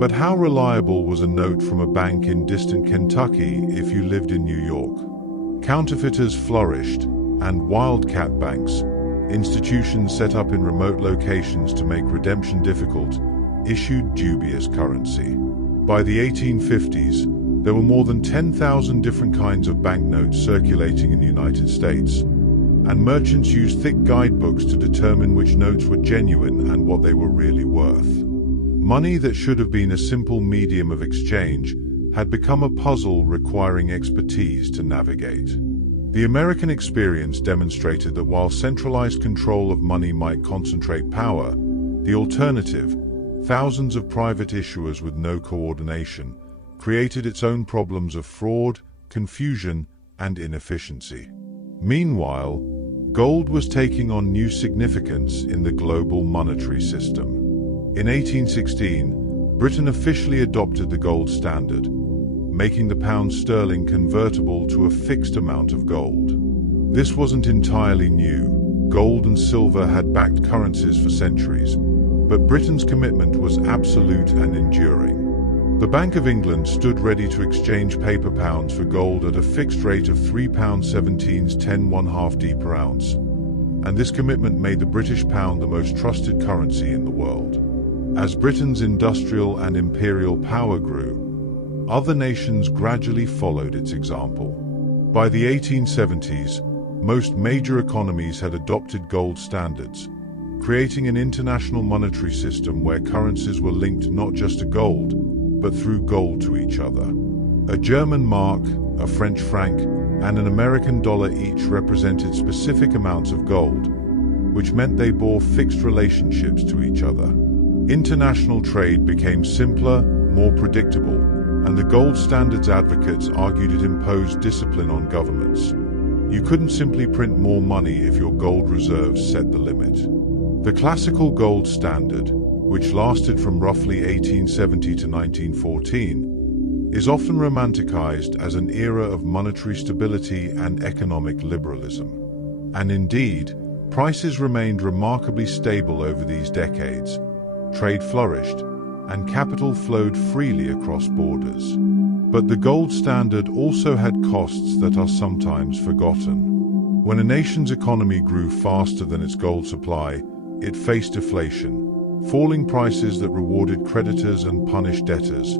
But how reliable was a note from a bank in distant Kentucky if you lived in New York? Counterfeiters flourished, and wildcat banks, institutions set up in remote locations to make redemption difficult, issued dubious currency. By the 1850s, there were more than 10,000 different kinds of banknotes circulating in the United States, and merchants used thick guidebooks to determine which notes were genuine and what they were really worth. Money that should have been a simple medium of exchange had become a puzzle requiring expertise to navigate. The American experience demonstrated that while centralized control of money might concentrate power, the alternative, thousands of private issuers with no coordination, created its own problems of fraud, confusion, and inefficiency. Meanwhile, gold was taking on new significance in the global monetary system. In 1816, Britain officially adopted the gold standard, making the pound sterling convertible to a fixed amount of gold. This wasn't entirely new. Gold and silver had backed currencies for centuries, but Britain's commitment was absolute and enduring. The Bank of England stood ready to exchange paper pounds for gold at a fixed rate of £3.17 10.5d per ounce, and this commitment made the British pound the most trusted currency in the world. As Britain's industrial and imperial power grew, other nations gradually followed its example. By the 1870s, most major economies had adopted gold standards, creating an international monetary system where currencies were linked not just to gold, but through gold to each other. A German mark, a French franc, and an American dollar each represented specific amounts of gold, which meant they bore fixed relationships to each other. International trade became simpler, more predictable, and the gold standards advocates argued it imposed discipline on governments. You couldn't simply print more money if your gold reserves set the limit. The classical gold standard, which lasted from roughly 1870 to 1914, is often romanticized as an era of monetary stability and economic liberalism. And indeed, prices remained remarkably stable over these decades. Trade flourished, and capital flowed freely across borders. But the gold standard also had costs that are sometimes forgotten. When a nation's economy grew faster than its gold supply, it faced deflation, falling prices that rewarded creditors and punished debtors,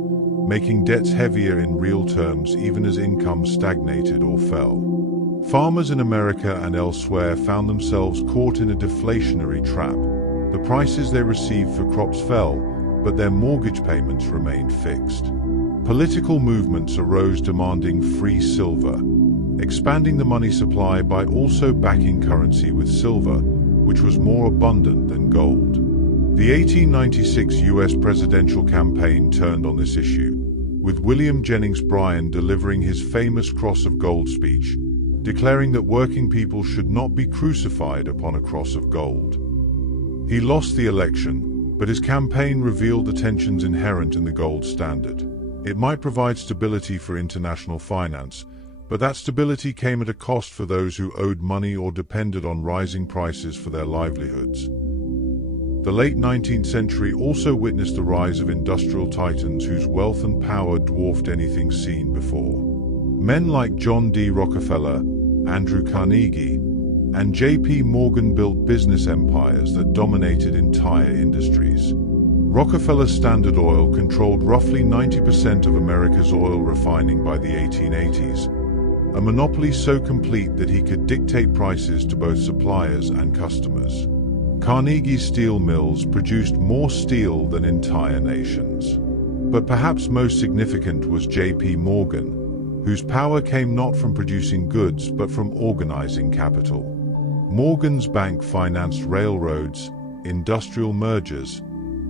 making debts heavier in real terms even as income stagnated or fell. Farmers in America and elsewhere found themselves caught in a deflationary trap. The prices they received for crops fell, but their mortgage payments remained fixed. Political movements arose demanding free silver, expanding the money supply by also backing currency with silver, which was more abundant than gold. The 1896 US presidential campaign turned on this issue, with William Jennings Bryan delivering his famous Cross of Gold speech, declaring that working people should not be crucified upon a cross of gold. He lost the election, but his campaign revealed the tensions inherent in the gold standard. It might provide stability for international finance, but that stability came at a cost for those who owed money or depended on rising prices for their livelihoods. The late 19th century also witnessed the rise of industrial titans whose wealth and power dwarfed anything seen before. Men like John D. Rockefeller, Andrew Carnegie, and J.P. Morgan built business empires that dominated entire industries. Rockefeller's Standard Oil controlled roughly 90% of America's oil refining by the 1880s, a monopoly so complete that he could dictate prices to both suppliers and customers. Carnegie's steel mills produced more steel than entire nations. But perhaps most significant was J.P. Morgan, whose power came not from producing goods but from organizing capital. Morgan's bank financed railroads, industrial mergers,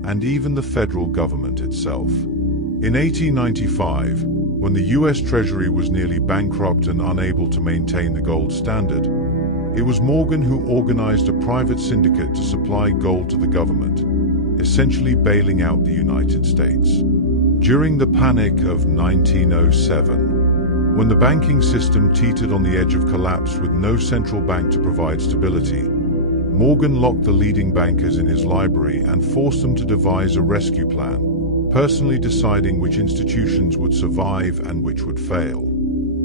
and even the federal government itself. In 1895, when the U.S. Treasury was nearly bankrupt and unable to maintain the gold standard, it was Morgan who organized a private syndicate to supply gold to the government, essentially bailing out the United States. During the Panic of 1907, when the banking system teetered on the edge of collapse with no central bank to provide stability, Morgan locked the leading bankers in his library and forced them to devise a rescue plan, personally deciding which institutions would survive and which would fail.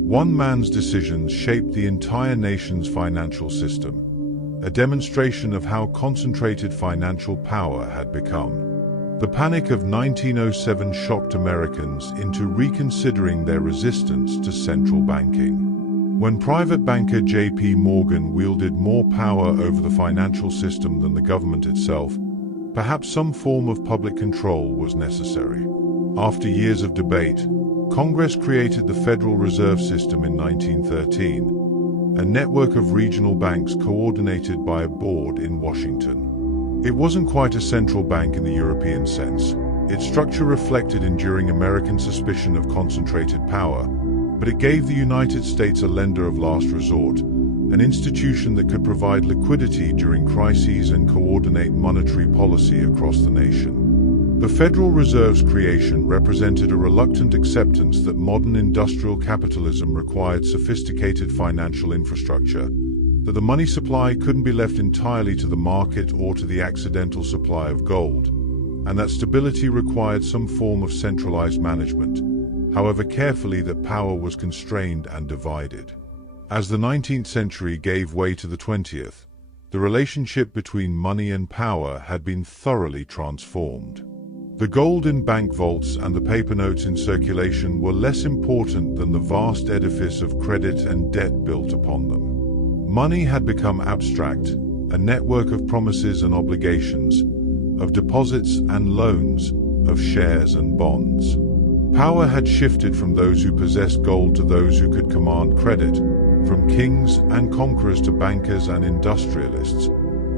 One man's decisions shaped the entire nation's financial system, a demonstration of how concentrated financial power had become. The Panic of 1907 shocked Americans into reconsidering their resistance to central banking. When private banker J.P. Morgan wielded more power over the financial system than the government itself, perhaps some form of public control was necessary. After years of debate, Congress created the Federal Reserve System in 1913, a network of regional banks coordinated by a board in Washington. It wasn't quite a central bank in the European sense. Its structure reflected enduring American suspicion of concentrated power, but it gave the United States a lender of last resort, an institution that could provide liquidity during crises and coordinate monetary policy across the nation. The Federal Reserve's creation represented a reluctant acceptance that modern industrial capitalism required sophisticated financial infrastructure, that the money supply couldn't be left entirely to the market or to the accidental supply of gold, and that stability required some form of centralized management, however carefully that power was constrained and divided. As the 19th century gave way to the 20th, the relationship between money and power had been thoroughly transformed. The gold in bank vaults and the paper notes in circulation were less important than the vast edifice of credit and debt built upon them. Money had become abstract, a network of promises and obligations, of deposits and loans, of shares and bonds. Power had shifted from those who possessed gold to those who could command credit, from kings and conquerors to bankers and industrialists,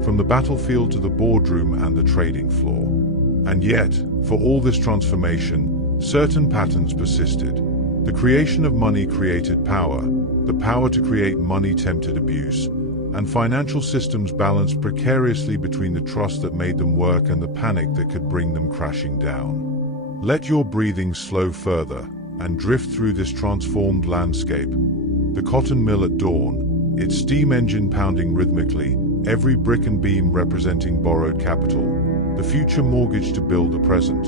from the battlefield to the boardroom and the trading floor. And yet, for all this transformation, certain patterns persisted. The creation of money created power, the power to create money tempted abuse, and financial systems balanced precariously between the trust that made them work and the panic that could bring them crashing down. Let your breathing slow further and drift through this transformed landscape. The cotton mill at dawn, its steam engine pounding rhythmically, every brick and beam representing borrowed capital, the future mortgage to build the present.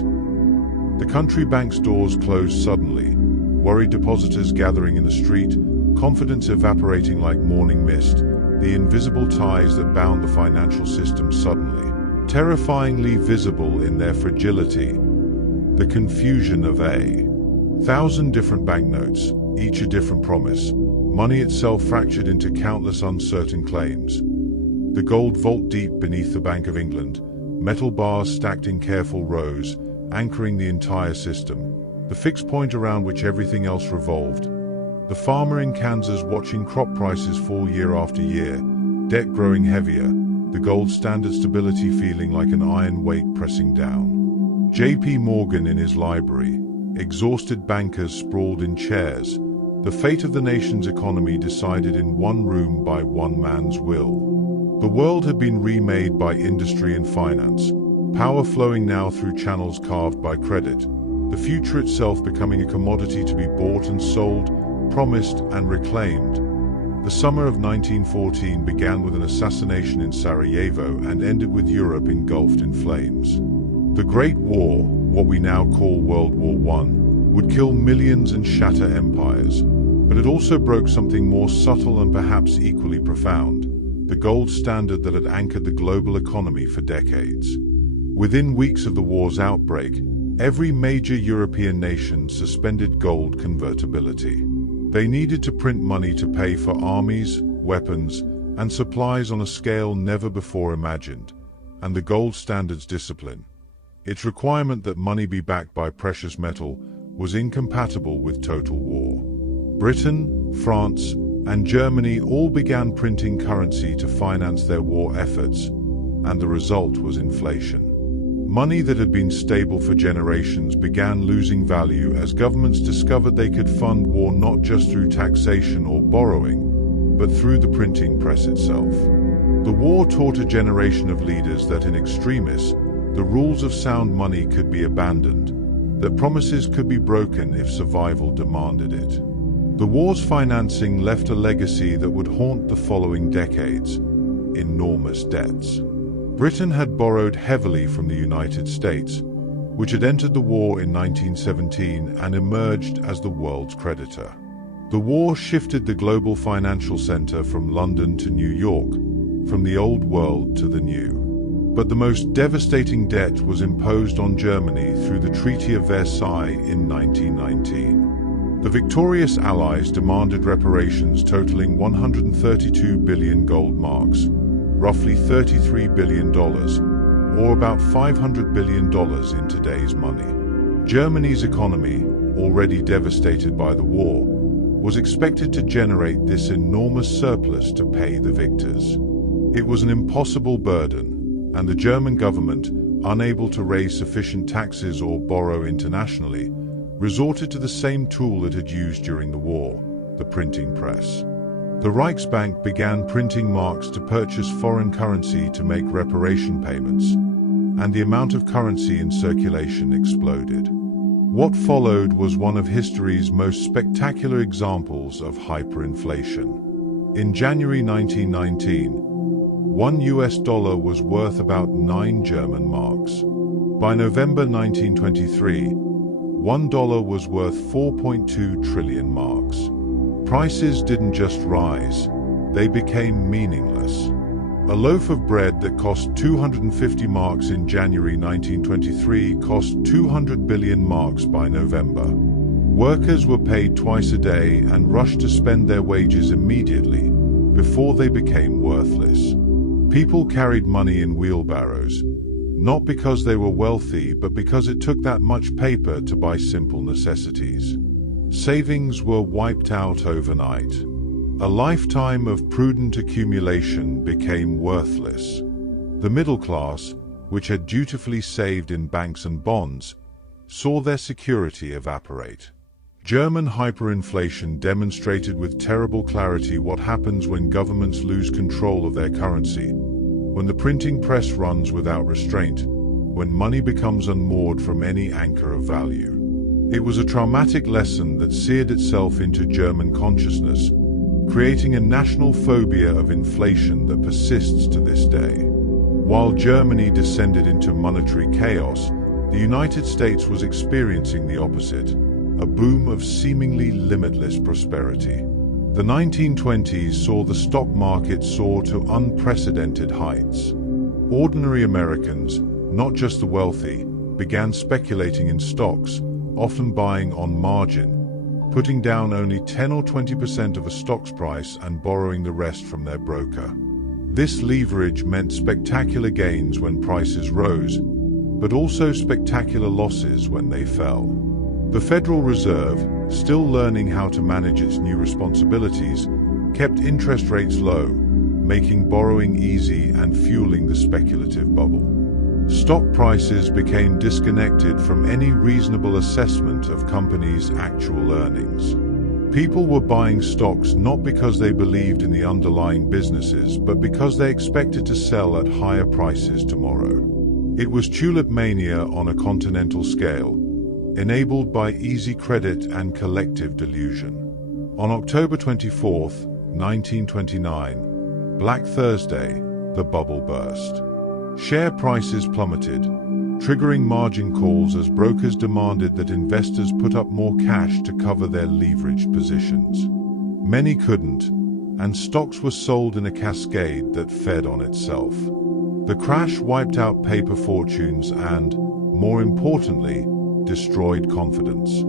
The country bank's doors closed suddenly, worried depositors gathering in the street, confidence evaporating like morning mist, the invisible ties that bound the financial system suddenly, terrifyingly visible in their fragility. The confusion of 1,000 different banknotes, each a different promise, money itself fractured into countless uncertain claims. The gold vault deep beneath the Bank of England, metal bars stacked in careful rows, anchoring the entire system, the fixed point around which everything else revolved. The farmer in Kansas watching crop prices fall year after year, debt growing heavier, the gold standard stability feeling like an iron weight pressing down. J.P. Morgan in his library, exhausted bankers sprawled in chairs, the fate of the nation's economy decided in one room by one man's will. The world had been remade by industry and finance, power flowing now through channels carved by credit, the future itself becoming a commodity to be bought and sold, promised and reclaimed. The summer of 1914 began with an assassination in Sarajevo and ended with Europe engulfed in flames. The Great War, what we now call World War I, would kill millions and shatter empires, but it also broke something more subtle and perhaps equally profound: the gold standard that had anchored the global economy for decades. Within weeks of the war's outbreak, every major European nation suspended gold convertibility. They needed to print money to pay for armies, weapons, and supplies on a scale never before imagined, and the gold standard's discipline, its requirement that money be backed by precious metal, was incompatible with total war. Britain, France, and Germany all began printing currency to finance their war efforts, and the result was inflation. Money that had been stable for generations began losing value as governments discovered they could fund war not just through taxation or borrowing, but through the printing press itself. The war taught a generation of leaders that in extremis, the rules of sound money could be abandoned, that promises could be broken if survival demanded it. The war's financing left a legacy that would haunt the following decades: enormous debts. Britain had borrowed heavily from the United States, which had entered the war in 1917 and emerged as the world's creditor. The war shifted the global financial center from London to New York, from the old world to the new. But the most devastating debt was imposed on Germany through the Treaty of Versailles in 1919. The victorious Allies demanded reparations totaling 132 billion gold marks, roughly $33 billion, or about $500 billion in today's money. Germany's economy, already devastated by the war, was expected to generate this enormous surplus to pay the victors. It was an impossible burden, and the German government, unable to raise sufficient taxes or borrow internationally, resorted to the same tool it had used during the war: the printing press. The Reichsbank began printing marks to purchase foreign currency to make reparation payments, and the amount of currency in circulation exploded. What followed was one of history's most spectacular examples of hyperinflation. In January 1919, $1 was worth about 9 German marks. By November 1923, $1 was worth 4.2 trillion marks. Prices didn't just rise, they became meaningless. A loaf of bread that cost 250 marks in January 1923 cost 200 billion marks by November. Workers were paid twice a day and rushed to spend their wages immediately, before they became worthless. People carried money in wheelbarrows, not because they were wealthy, but because it took that much paper to buy simple necessities. Savings were wiped out overnight. A lifetime of prudent accumulation became worthless. The middle class, which had dutifully saved in banks and bonds, saw their security evaporate. German hyperinflation demonstrated with terrible clarity what happens when governments lose control of their currency, when the printing press runs without restraint, when money becomes unmoored from any anchor of value. It was a traumatic lesson that seared itself into German consciousness, creating a national phobia of inflation that persists to this day. While Germany descended into monetary chaos, the United States was experiencing the opposite, a boom of seemingly limitless prosperity. The 1920s saw the stock market soar to unprecedented heights. Ordinary Americans, not just the wealthy, began speculating in stocks, often buying on margin, putting down only 10 or 20% of a stock's price and borrowing the rest from their broker. This leverage meant spectacular gains when prices rose, but also spectacular losses when they fell. The Federal Reserve, still learning how to manage its new responsibilities, kept interest rates low, making borrowing easy and fueling the speculative bubble. Stock prices became disconnected from any reasonable assessment of companies' actual earnings. People were buying stocks not because they believed in the underlying businesses, but because they expected to sell at higher prices tomorrow. It was tulip mania on a continental scale, enabled by easy credit and collective delusion. On October 24, 1929, Black Thursday, the bubble burst. Share prices plummeted, triggering margin calls as brokers demanded that investors put up more cash to cover their leveraged positions. Many couldn't, and stocks were sold in a cascade that fed on itself. The crash wiped out paper fortunes and, more importantly, destroyed confidence.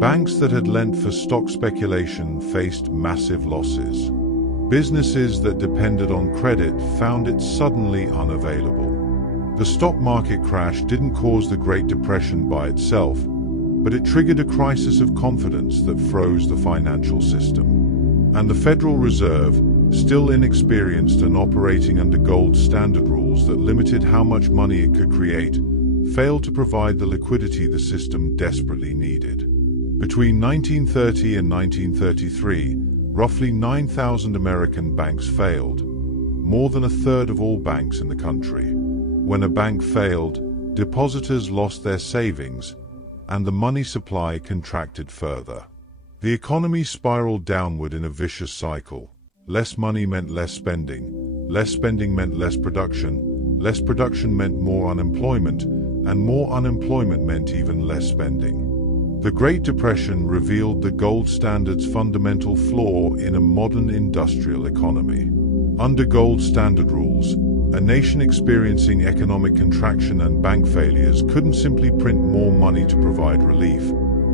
Banks that had lent for stock speculation faced massive losses. Businesses that depended on credit found it suddenly unavailable. The stock market crash didn't cause the Great Depression by itself, but it triggered a crisis of confidence that froze the financial system. And the Federal Reserve, still inexperienced and operating under gold standard rules that limited how much money it could create, failed to provide the liquidity the system desperately needed. Between 1930 and 1933, roughly 9,000 American banks failed, more than a third of all banks in the country. When a bank failed, depositors lost their savings, and the money supply contracted further. The economy spiraled downward in a vicious cycle. Less money meant less spending meant less production meant more unemployment, and more unemployment meant even less spending. The Great Depression revealed the gold standard's fundamental flaw in a modern industrial economy. Under gold standard rules, a nation experiencing economic contraction and bank failures couldn't simply print more money to provide relief.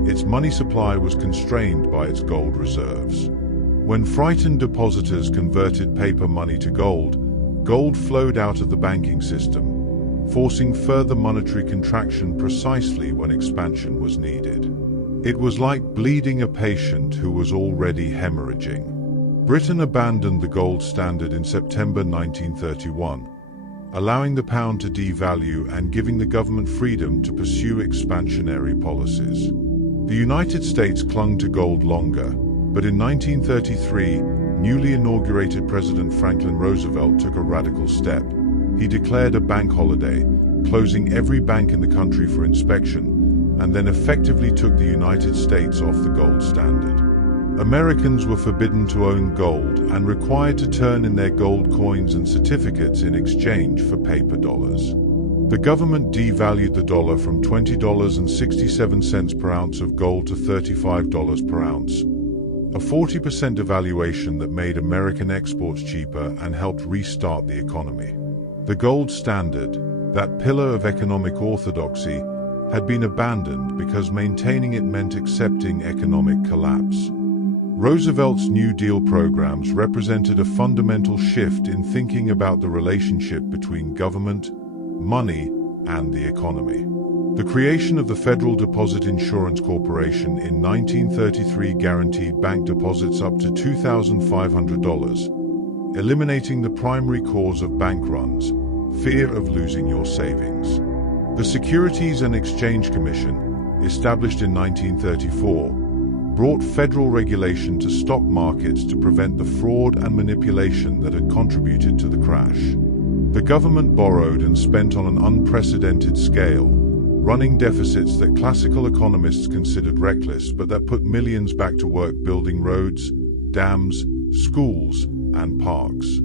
Its money supply was constrained by its gold reserves. When frightened depositors converted paper money to gold, gold flowed out of the banking system, forcing further monetary contraction precisely when expansion was needed. It was like bleeding a patient who was already hemorrhaging. Britain abandoned the gold standard in September 1931, allowing the pound to devalue and giving the government freedom to pursue expansionary policies. The United States clung to gold longer, but in 1933, newly inaugurated President Franklin Roosevelt took a radical step. He declared a bank holiday, closing every bank in the country for inspection, and then effectively took the United States off the gold standard. Americans were forbidden to own gold and required to turn in their gold coins and certificates in exchange for paper dollars. The government devalued the dollar from $20.67 per ounce of gold to $35 per ounce, a 40% devaluation that made American exports cheaper and helped restart the economy. The gold standard, that pillar of economic orthodoxy, had been abandoned because maintaining it meant accepting economic collapse. Roosevelt's New Deal programs represented a fundamental shift in thinking about the relationship between government, money, and the economy. The creation of the Federal Deposit Insurance Corporation in 1933 guaranteed bank deposits up to $2,500, eliminating the primary cause of bank runs, fear of losing your savings. The Securities and Exchange Commission, established in 1934, brought federal regulation to stock markets to prevent the fraud and manipulation that had contributed to the crash. The government borrowed and spent on an unprecedented scale, running deficits that classical economists considered reckless but that put millions back to work building roads, dams, schools, and parks.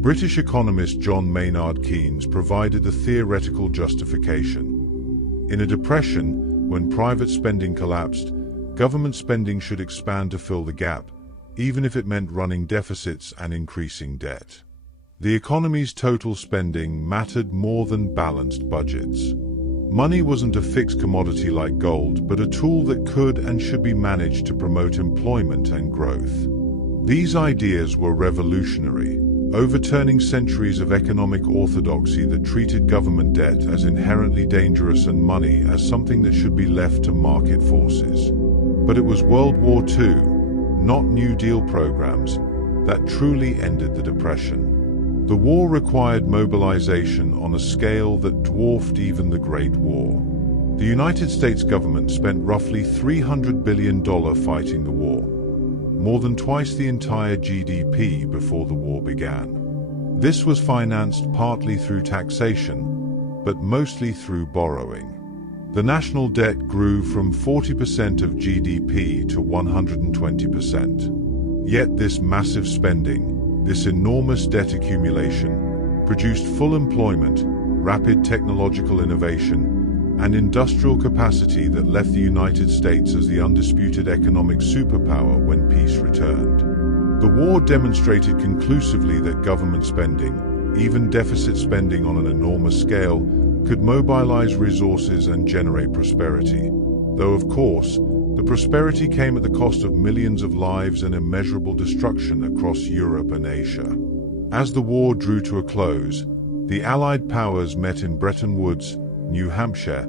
British economist John Maynard Keynes provided the theoretical justification. In a depression, when private spending collapsed, government spending should expand to fill the gap, even if it meant running deficits and increasing debt. The economy's total spending mattered more than balanced budgets. Money wasn't a fixed commodity like gold, but a tool that could and should be managed to promote employment and growth. These ideas were revolutionary, overturning centuries of economic orthodoxy that treated government debt as inherently dangerous and money as something that should be left to market forces. But it was World War II, not New Deal programs, that truly ended the Depression. The war required mobilization on a scale that dwarfed even the Great War. The United States government spent roughly $300 billion fighting the war, more than twice the entire GDP before the war began. This was financed partly through taxation, but mostly through borrowing. The national debt grew from 40% of GDP to 120%. Yet this massive spending, this enormous debt accumulation, produced full employment, rapid technological innovation, and industrial capacity that left the United States as the undisputed economic superpower when peace returned. The war demonstrated conclusively that government spending, even deficit spending on an enormous scale, could mobilize resources and generate prosperity. Though, of course, the prosperity came at the cost of millions of lives and immeasurable destruction across Europe and Asia. As the war drew to a close, the Allied powers met in Bretton Woods, New Hampshire,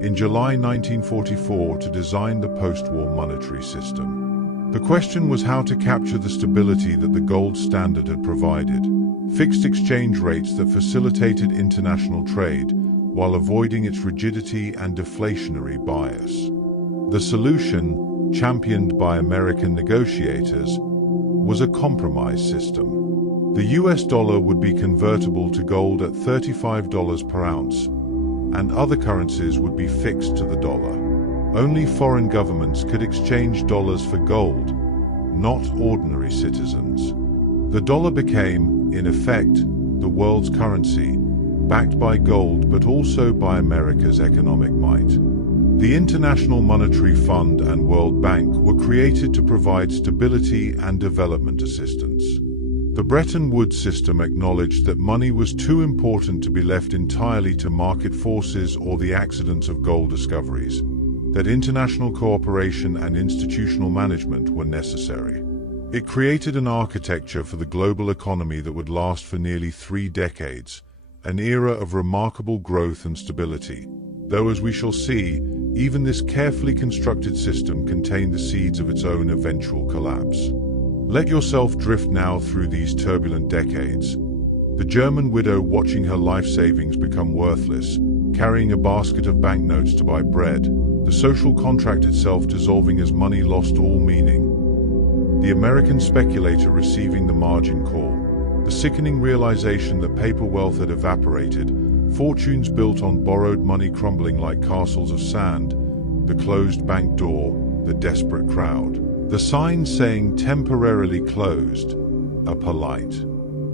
in July 1944 to design the post-war monetary system. The question was how to capture the stability that the gold standard had provided, fixed exchange rates that facilitated international trade, while avoiding its rigidity and deflationary bias. The solution, championed by American negotiators, was a compromise system. The US dollar would be convertible to gold at $35 per ounce, and other currencies would be fixed to the dollar. Only foreign governments could exchange dollars for gold, not ordinary citizens. The dollar became, in effect, the world's currency, backed by gold but also by America's economic might. The International Monetary Fund and World Bank were created to provide stability and development assistance. The Bretton Woods system acknowledged that money was too important to be left entirely to market forces or the accidents of gold discoveries, that international cooperation and institutional management were necessary. It created an architecture for the global economy that would last for nearly 3 decades, an era of remarkable growth and stability, though as we shall see, even this carefully constructed system contained the seeds of its own eventual collapse. Let yourself drift now through these turbulent decades. The German widow watching her life savings become worthless, carrying a basket of banknotes to buy bread, the social contract itself dissolving as money lost all meaning. The American speculator receiving the margin call, the sickening realization that paper wealth had evaporated, fortunes built on borrowed money crumbling like castles of sand, the closed bank door, the desperate crowd. The sign saying temporarily closed, a polite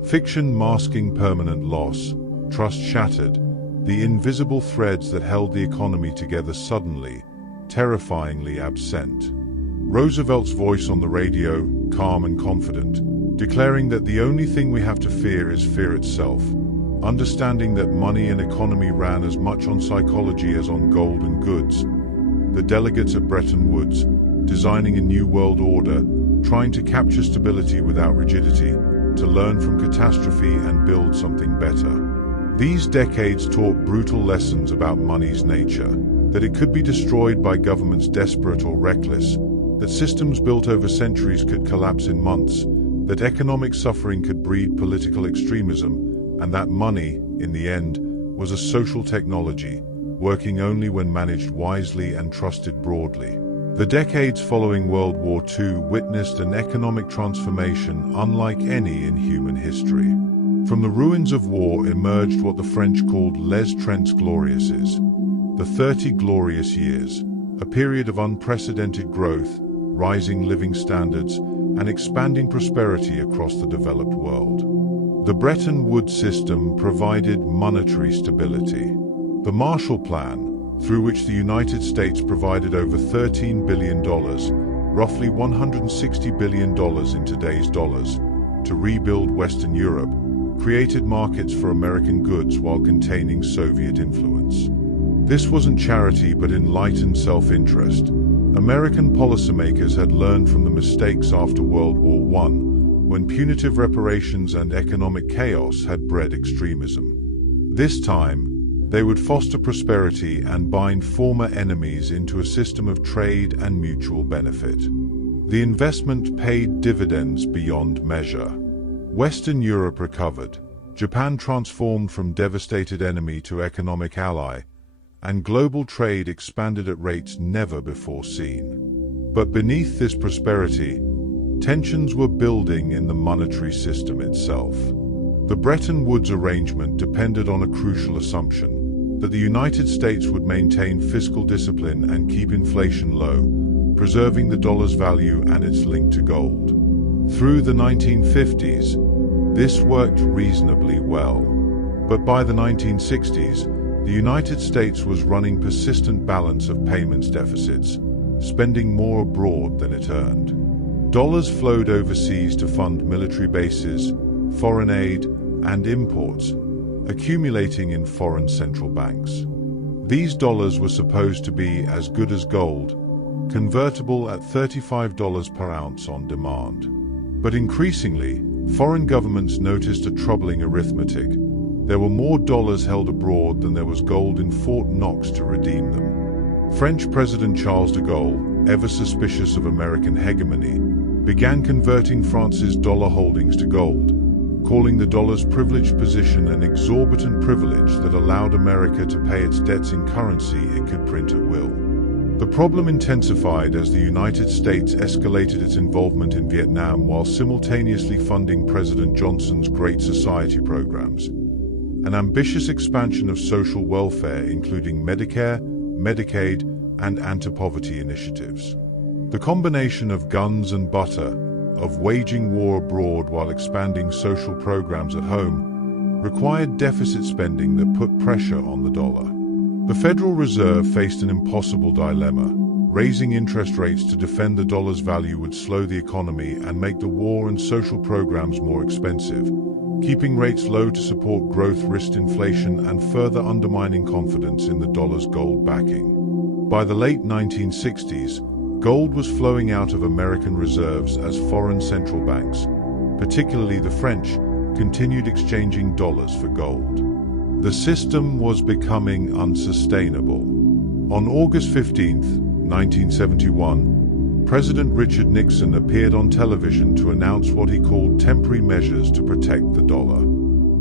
fiction masking permanent loss, trust shattered, the invisible threads that held the economy together suddenly, terrifyingly absent. Roosevelt's voice on the radio, calm and confident, declaring that the only thing we have to fear is fear itself, understanding that money and economy ran as much on psychology as on gold and goods. The delegates at Bretton Woods, designing a new world order, trying to capture stability without rigidity, to learn from catastrophe and build something better. These decades taught brutal lessons about money's nature, that it could be destroyed by governments desperate or reckless, that systems built over centuries could collapse in months, that economic suffering could breed political extremism, and that money, in the end, was a social technology, working only when managed wisely and trusted broadly. The decades following World War II witnessed an economic transformation unlike any in human history. From the ruins of war emerged what the French called les 30 glorieuses, the 30 glorious years, a period of unprecedented growth, rising living standards, and expanding prosperity across the developed world. The Bretton Woods system provided monetary stability. The Marshall Plan, through which the United States provided over $13 billion, roughly $160 billion in today's dollars, to rebuild Western Europe, created markets for American goods while containing Soviet influence. This wasn't charity but enlightened self-interest. American policymakers had learned from the mistakes after World War I, when punitive reparations and economic chaos had bred extremism. This time, they would foster prosperity and bind former enemies into a system of trade and mutual benefit. The investment paid dividends beyond measure. Western Europe recovered, Japan transformed from devastated enemy to economic ally, and global trade expanded at rates never before seen. But beneath this prosperity, tensions were building in the monetary system itself. The Bretton Woods arrangement depended on a crucial assumption: that the United States would maintain fiscal discipline and keep inflation low, preserving the dollar's value and its link to gold. Through the 1950s, this worked reasonably well. But by the 1960s, the United States was running persistent balance of payments deficits, spending more abroad than it earned. Dollars flowed overseas to fund military bases, foreign aid, and imports, accumulating in foreign central banks. These dollars were supposed to be as good as gold, convertible at $35 per ounce on demand. But increasingly, foreign governments noticed a troubling arithmetic. There were more dollars held abroad than there was gold in Fort Knox to redeem them. French President Charles de Gaulle, ever suspicious of American hegemony, began converting France's dollar holdings to gold, calling the dollar's privileged position an exorbitant privilege that allowed America to pay its debts in currency it could print at will. The problem intensified as the United States escalated its involvement in Vietnam while simultaneously funding President Johnson's Great Society programs, an ambitious expansion of social welfare including Medicare, Medicaid, and anti-poverty initiatives. The combination of guns and butter, of waging war abroad while expanding social programs at home, required deficit spending that put pressure on the dollar. The Federal Reserve faced an impossible dilemma. Raising interest rates to defend the dollar's value would slow the economy and make the war and social programs more expensive. Keeping rates low to support growth risked inflation and further undermining confidence in the dollar's gold backing. By the late 1960s, gold was flowing out of American reserves as foreign central banks, particularly the French, continued exchanging dollars for gold. The system was becoming unsustainable. On August 15, 1971, President Richard Nixon appeared on television to announce what he called temporary measures to protect the dollar.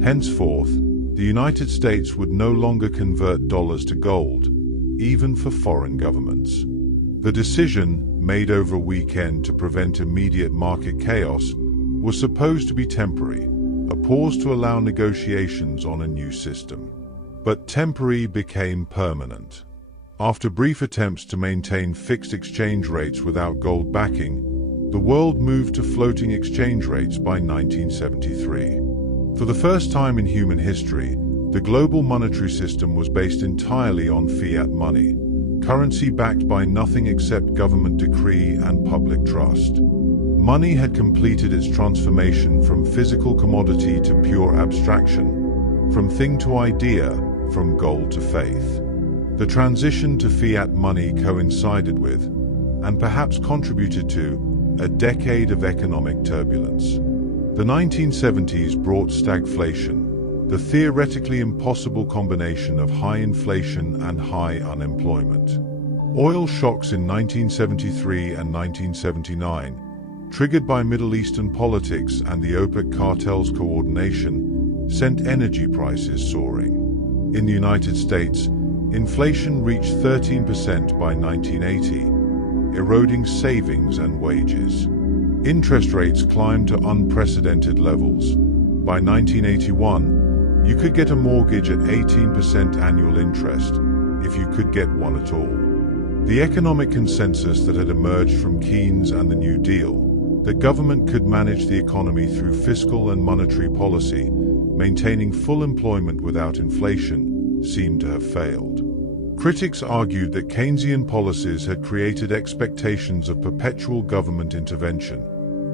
Henceforth, the United States would no longer convert dollars to gold, even for foreign governments. The decision, made over a weekend to prevent immediate market chaos, was supposed to be temporary, a pause to allow negotiations on a new system. But temporary became permanent. After brief attempts to maintain fixed exchange rates without gold backing, the world moved to floating exchange rates by 1973. For the first time in human history, the global monetary system was based entirely on fiat money, currency backed by nothing except government decree and public trust. Money had completed its transformation from physical commodity to pure abstraction, from thing to idea, from goal to faith. The transition to fiat money coincided with, and perhaps contributed to, a decade of economic turbulence. The 1970s brought stagflation, the theoretically impossible combination of high inflation and high unemployment. Oil shocks in 1973 and 1979, triggered by Middle Eastern politics and the OPEC cartel's coordination, sent energy prices soaring. In the United States, inflation reached 13% by 1980, eroding savings and wages. Interest rates climbed to unprecedented levels. By 1981, you could get a mortgage at 18% annual interest, if you could get one at all. The economic consensus that had emerged from Keynes and the New Deal, that government could manage the economy through fiscal and monetary policy, maintaining full employment without inflation, seemed to have failed. Critics argued that Keynesian policies had created expectations of perpetual government intervention,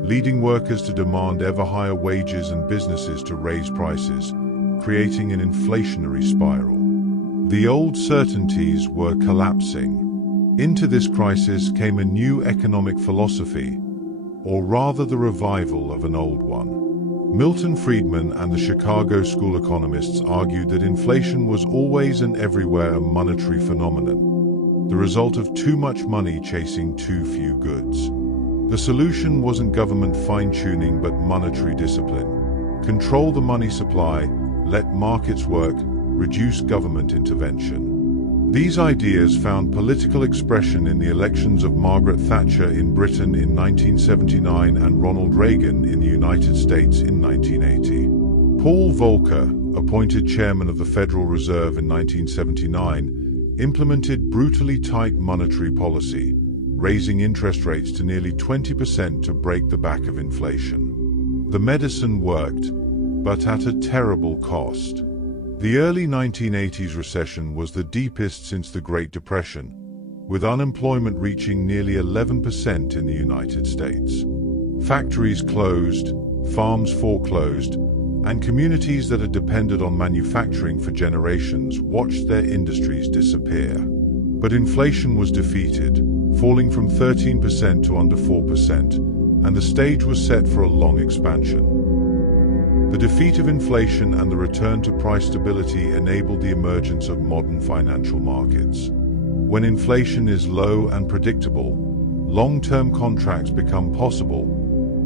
leading workers to demand ever higher wages and businesses to raise prices, creating an inflationary spiral. The old certainties were collapsing. Into this crisis came a new economic philosophy, or rather the revival of an old one. Milton Friedman and the Chicago School economists argued that inflation was always and everywhere a monetary phenomenon, the result of too much money chasing too few goods. The solution wasn't government fine-tuning but monetary discipline. Control the money supply, let markets work, reduce government intervention. These ideas found political expression in the elections of Margaret Thatcher in Britain in 1979 and Ronald Reagan in the United States in 1980. Paul Volcker, appointed chairman of the Federal Reserve in 1979, implemented brutally tight monetary policy, raising interest rates to nearly 20% to break the back of inflation. The medicine worked, but at a terrible cost. The early 1980s recession was the deepest since the Great Depression, with unemployment reaching nearly 11% in the United States. Factories closed, farms foreclosed, and communities that had depended on manufacturing for generations watched their industries disappear. But inflation was defeated, falling from 13% to under 4%, and the stage was set for a long expansion. The defeat of inflation and the return to price stability enabled the emergence of modern financial markets. When inflation is low and predictable, long-term contracts become possible,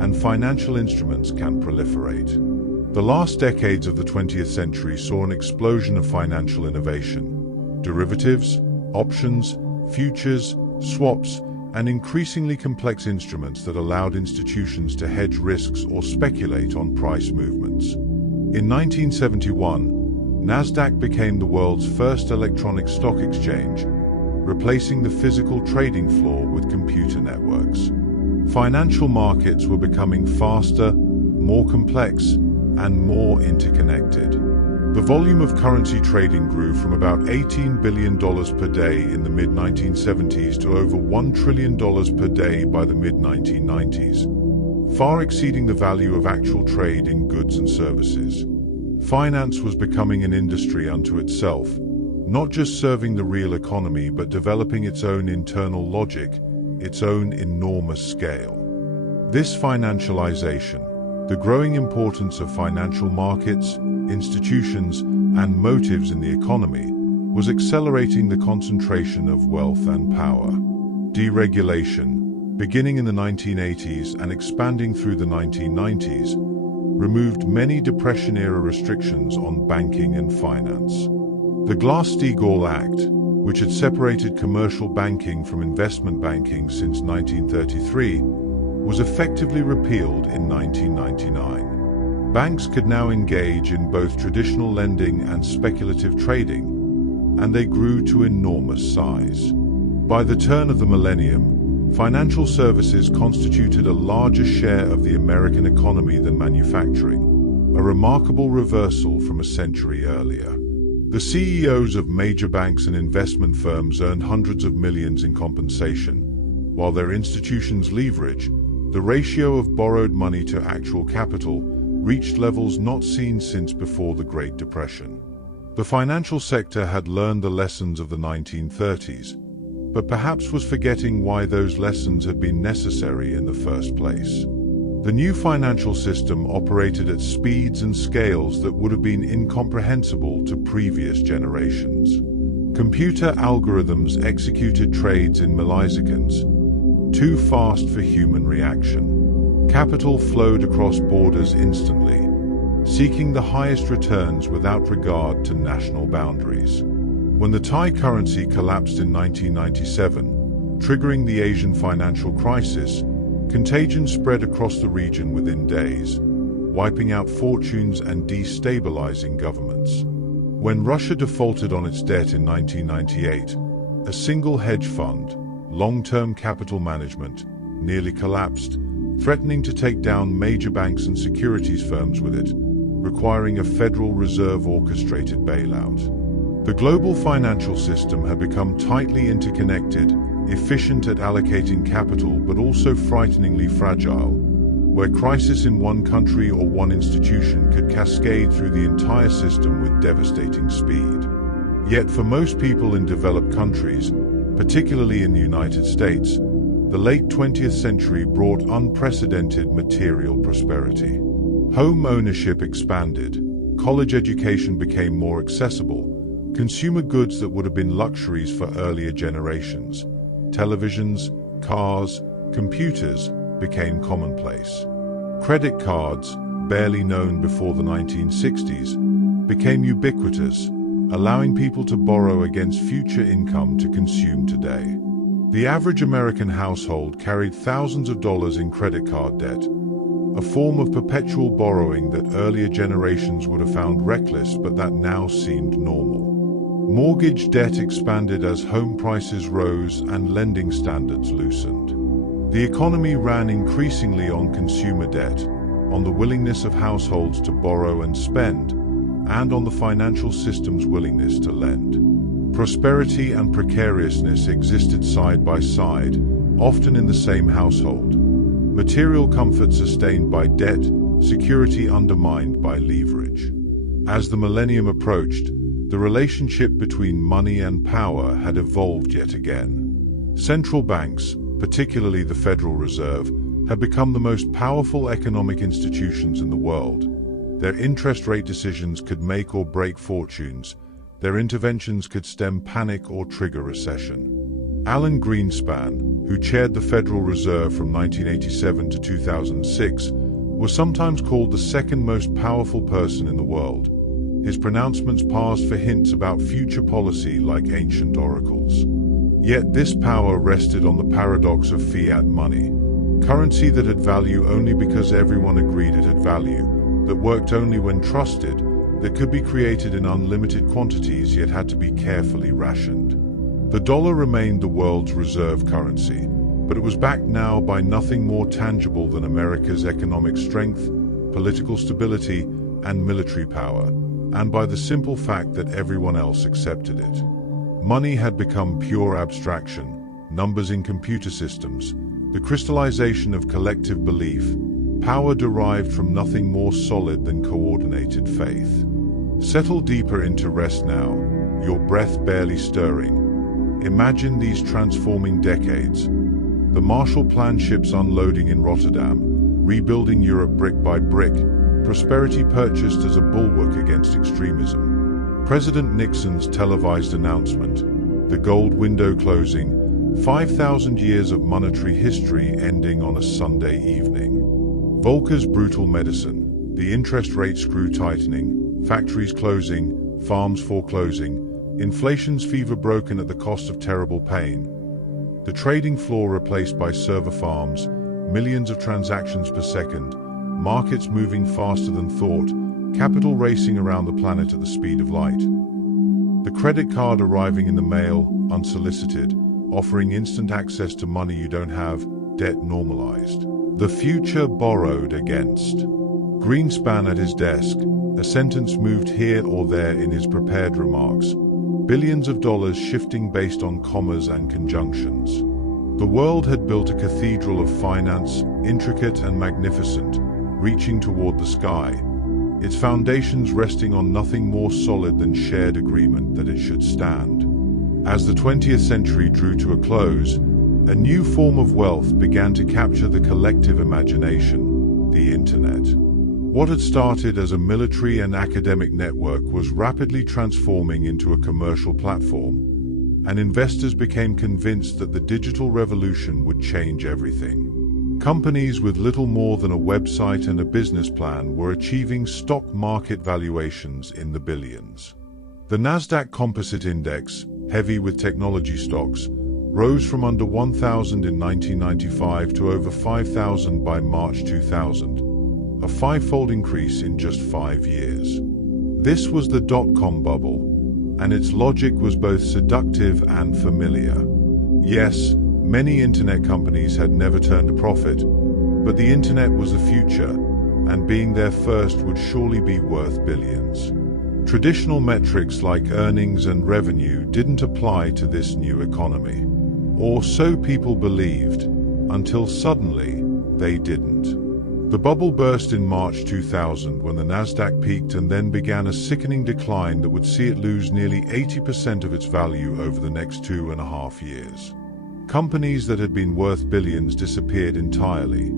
and financial instruments can proliferate. The last decades of the 20th century saw an explosion of financial innovation. Derivatives, options, futures, swaps, and increasingly complex instruments that allowed institutions to hedge risks or speculate on price movements. In 1971, Nasdaq became the world's first electronic stock exchange, replacing the physical trading floor with computer networks. Financial markets were becoming faster, more complex, and more interconnected. The volume of currency trading grew from about $18 billion per day in the mid-1970s to over $1 trillion per day by the mid-1990s, far exceeding the value of actual trade in goods and services. Finance was becoming an industry unto itself, not just serving the real economy but developing its own internal logic, its own enormous scale. This financialization, the growing importance of financial markets, institutions, and motives in the economy, was accelerating the concentration of wealth and power. Deregulation, beginning in the 1980s and expanding through the 1990s, removed many Depression-era restrictions on banking and finance. The Glass-Steagall Act, which had separated commercial banking from investment banking since 1933, was effectively repealed in 1999. Banks could now engage in both traditional lending and speculative trading, and they grew to enormous size. By the turn of the millennium, financial services constituted a larger share of the American economy than manufacturing, a remarkable reversal from a century earlier. The CEOs of major banks and investment firms earned hundreds of millions in compensation, while their institutions' leverage, the ratio of borrowed money to actual capital, reached levels not seen since before the Great Depression. The financial sector had learned the lessons of the 1930s, but perhaps was forgetting why those lessons had been necessary in the first place. The new financial system operated at speeds and scales that would have been incomprehensible to previous generations. Computer algorithms executed trades in milliseconds, too fast for human reaction. Capital flowed across borders instantly, seeking the highest returns without regard to national boundaries. When the Thai currency collapsed in 1997, triggering the Asian financial crisis, contagion spread across the region within days, wiping out fortunes and destabilizing governments. When Russia defaulted on its debt in 1998, a single hedge fund, long-term capital management, nearly collapsed, threatening to take down major banks and securities firms with it, requiring a Federal Reserve orchestrated bailout. The global financial system had become tightly interconnected, efficient at allocating capital but also frighteningly fragile, where crisis in one country or one institution could cascade through the entire system with devastating speed. Yet for most people in developed countries, particularly in the United States, the late 20th century brought unprecedented material prosperity. Home ownership expanded, college education became more accessible, consumer goods that would have been luxuries for earlier generations, televisions, cars, computers, became commonplace. Credit cards, barely known before the 1960s, became ubiquitous, allowing people to borrow against future income to consume today. The average American household carried thousands of dollars in credit card debt, a form of perpetual borrowing that earlier generations would have found reckless but that now seemed normal. Mortgage debt expanded as home prices rose and lending standards loosened. The economy ran increasingly on consumer debt, on the willingness of households to borrow and spend, and on the financial system's willingness to lend. Prosperity and precariousness existed side by side, often in the same household. Material comfort sustained by debt, security undermined by leverage. As the millennium approached, the relationship between money and power had evolved yet again. Central banks, particularly the Federal Reserve, had become the most powerful economic institutions in the world. Their interest rate decisions could make or break fortunes. Their interventions could stem panic or trigger recession. Alan Greenspan, who chaired the Federal Reserve from 1987 to 2006, was sometimes called the second most powerful person in the world. His pronouncements paused for hints about future policy like ancient oracles. Yet this power rested on the paradox of fiat money, currency that had value only because everyone agreed it had value, that worked only when trusted, that could be created in unlimited quantities yet had to be carefully rationed. The dollar remained the world's reserve currency, but it was backed now by nothing more tangible than America's economic strength, political stability, and military power, and by the simple fact that everyone else accepted it. Money had become pure abstraction, numbers in computer systems, the crystallization of collective belief, power derived from nothing more solid than coordinated faith. Settle deeper into rest now, your breath barely stirring. Imagine these transforming decades. The Marshall Plan ships unloading in Rotterdam, rebuilding Europe brick by brick, prosperity purchased as a bulwark against extremism. President Nixon's televised announcement, the gold window closing, 5,000 years of monetary history ending on a Sunday evening. Volcker's brutal medicine, the interest rate screw tightening, factories closing, farms foreclosing, inflation's fever broken at the cost of terrible pain. The trading floor replaced by server farms, millions of transactions per second, markets moving faster than thought, capital racing around the planet at the speed of light. The credit card arriving in the mail, unsolicited, offering instant access to money you don't have, debt normalized. The future borrowed against. Greenspan at his desk, a sentence moved here or there in his prepared remarks, billions of dollars shifting based on commas and conjunctions. The world had built a cathedral of finance, intricate and magnificent, reaching toward the sky, its foundations resting on nothing more solid than shared agreement that it should stand. As the 20th century drew to a close, a new form of wealth began to capture the collective imagination, the internet. What had started as a military and academic network was rapidly transforming into a commercial platform, and investors became convinced that the digital revolution would change everything. Companies with little more than a website and a business plan were achieving stock market valuations in the billions. The Nasdaq Composite Index, heavy with technology stocks, rose from under 1,000 in 1995 to over 5,000 by March 2000, a five-fold increase in just 5 years. This was the dot-com bubble, and its logic was both seductive and familiar. Yes, many internet companies had never turned a profit, but the internet was the future, and being there first would surely be worth billions. Traditional metrics like earnings and revenue didn't apply to this new economy. Or so people believed, until suddenly, they didn't. The bubble burst in March 2000 when the Nasdaq peaked and then began a sickening decline that would see it lose nearly 80% of its value over the next 2.5 years. Companies that had been worth billions disappeared entirely.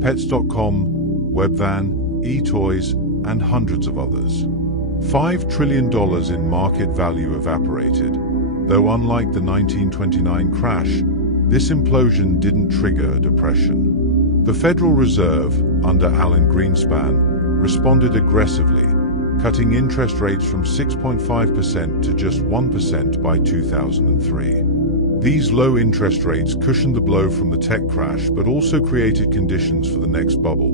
Pets.com, Webvan, eToys, and hundreds of others. $5 trillion in market value evaporated, though unlike the 1929 crash, this implosion didn't trigger a depression. The Federal Reserve, under Alan Greenspan, responded aggressively, cutting interest rates from 6.5% to just 1% by 2003. These low interest rates cushioned the blow from the tech crash but also created conditions for the next bubble.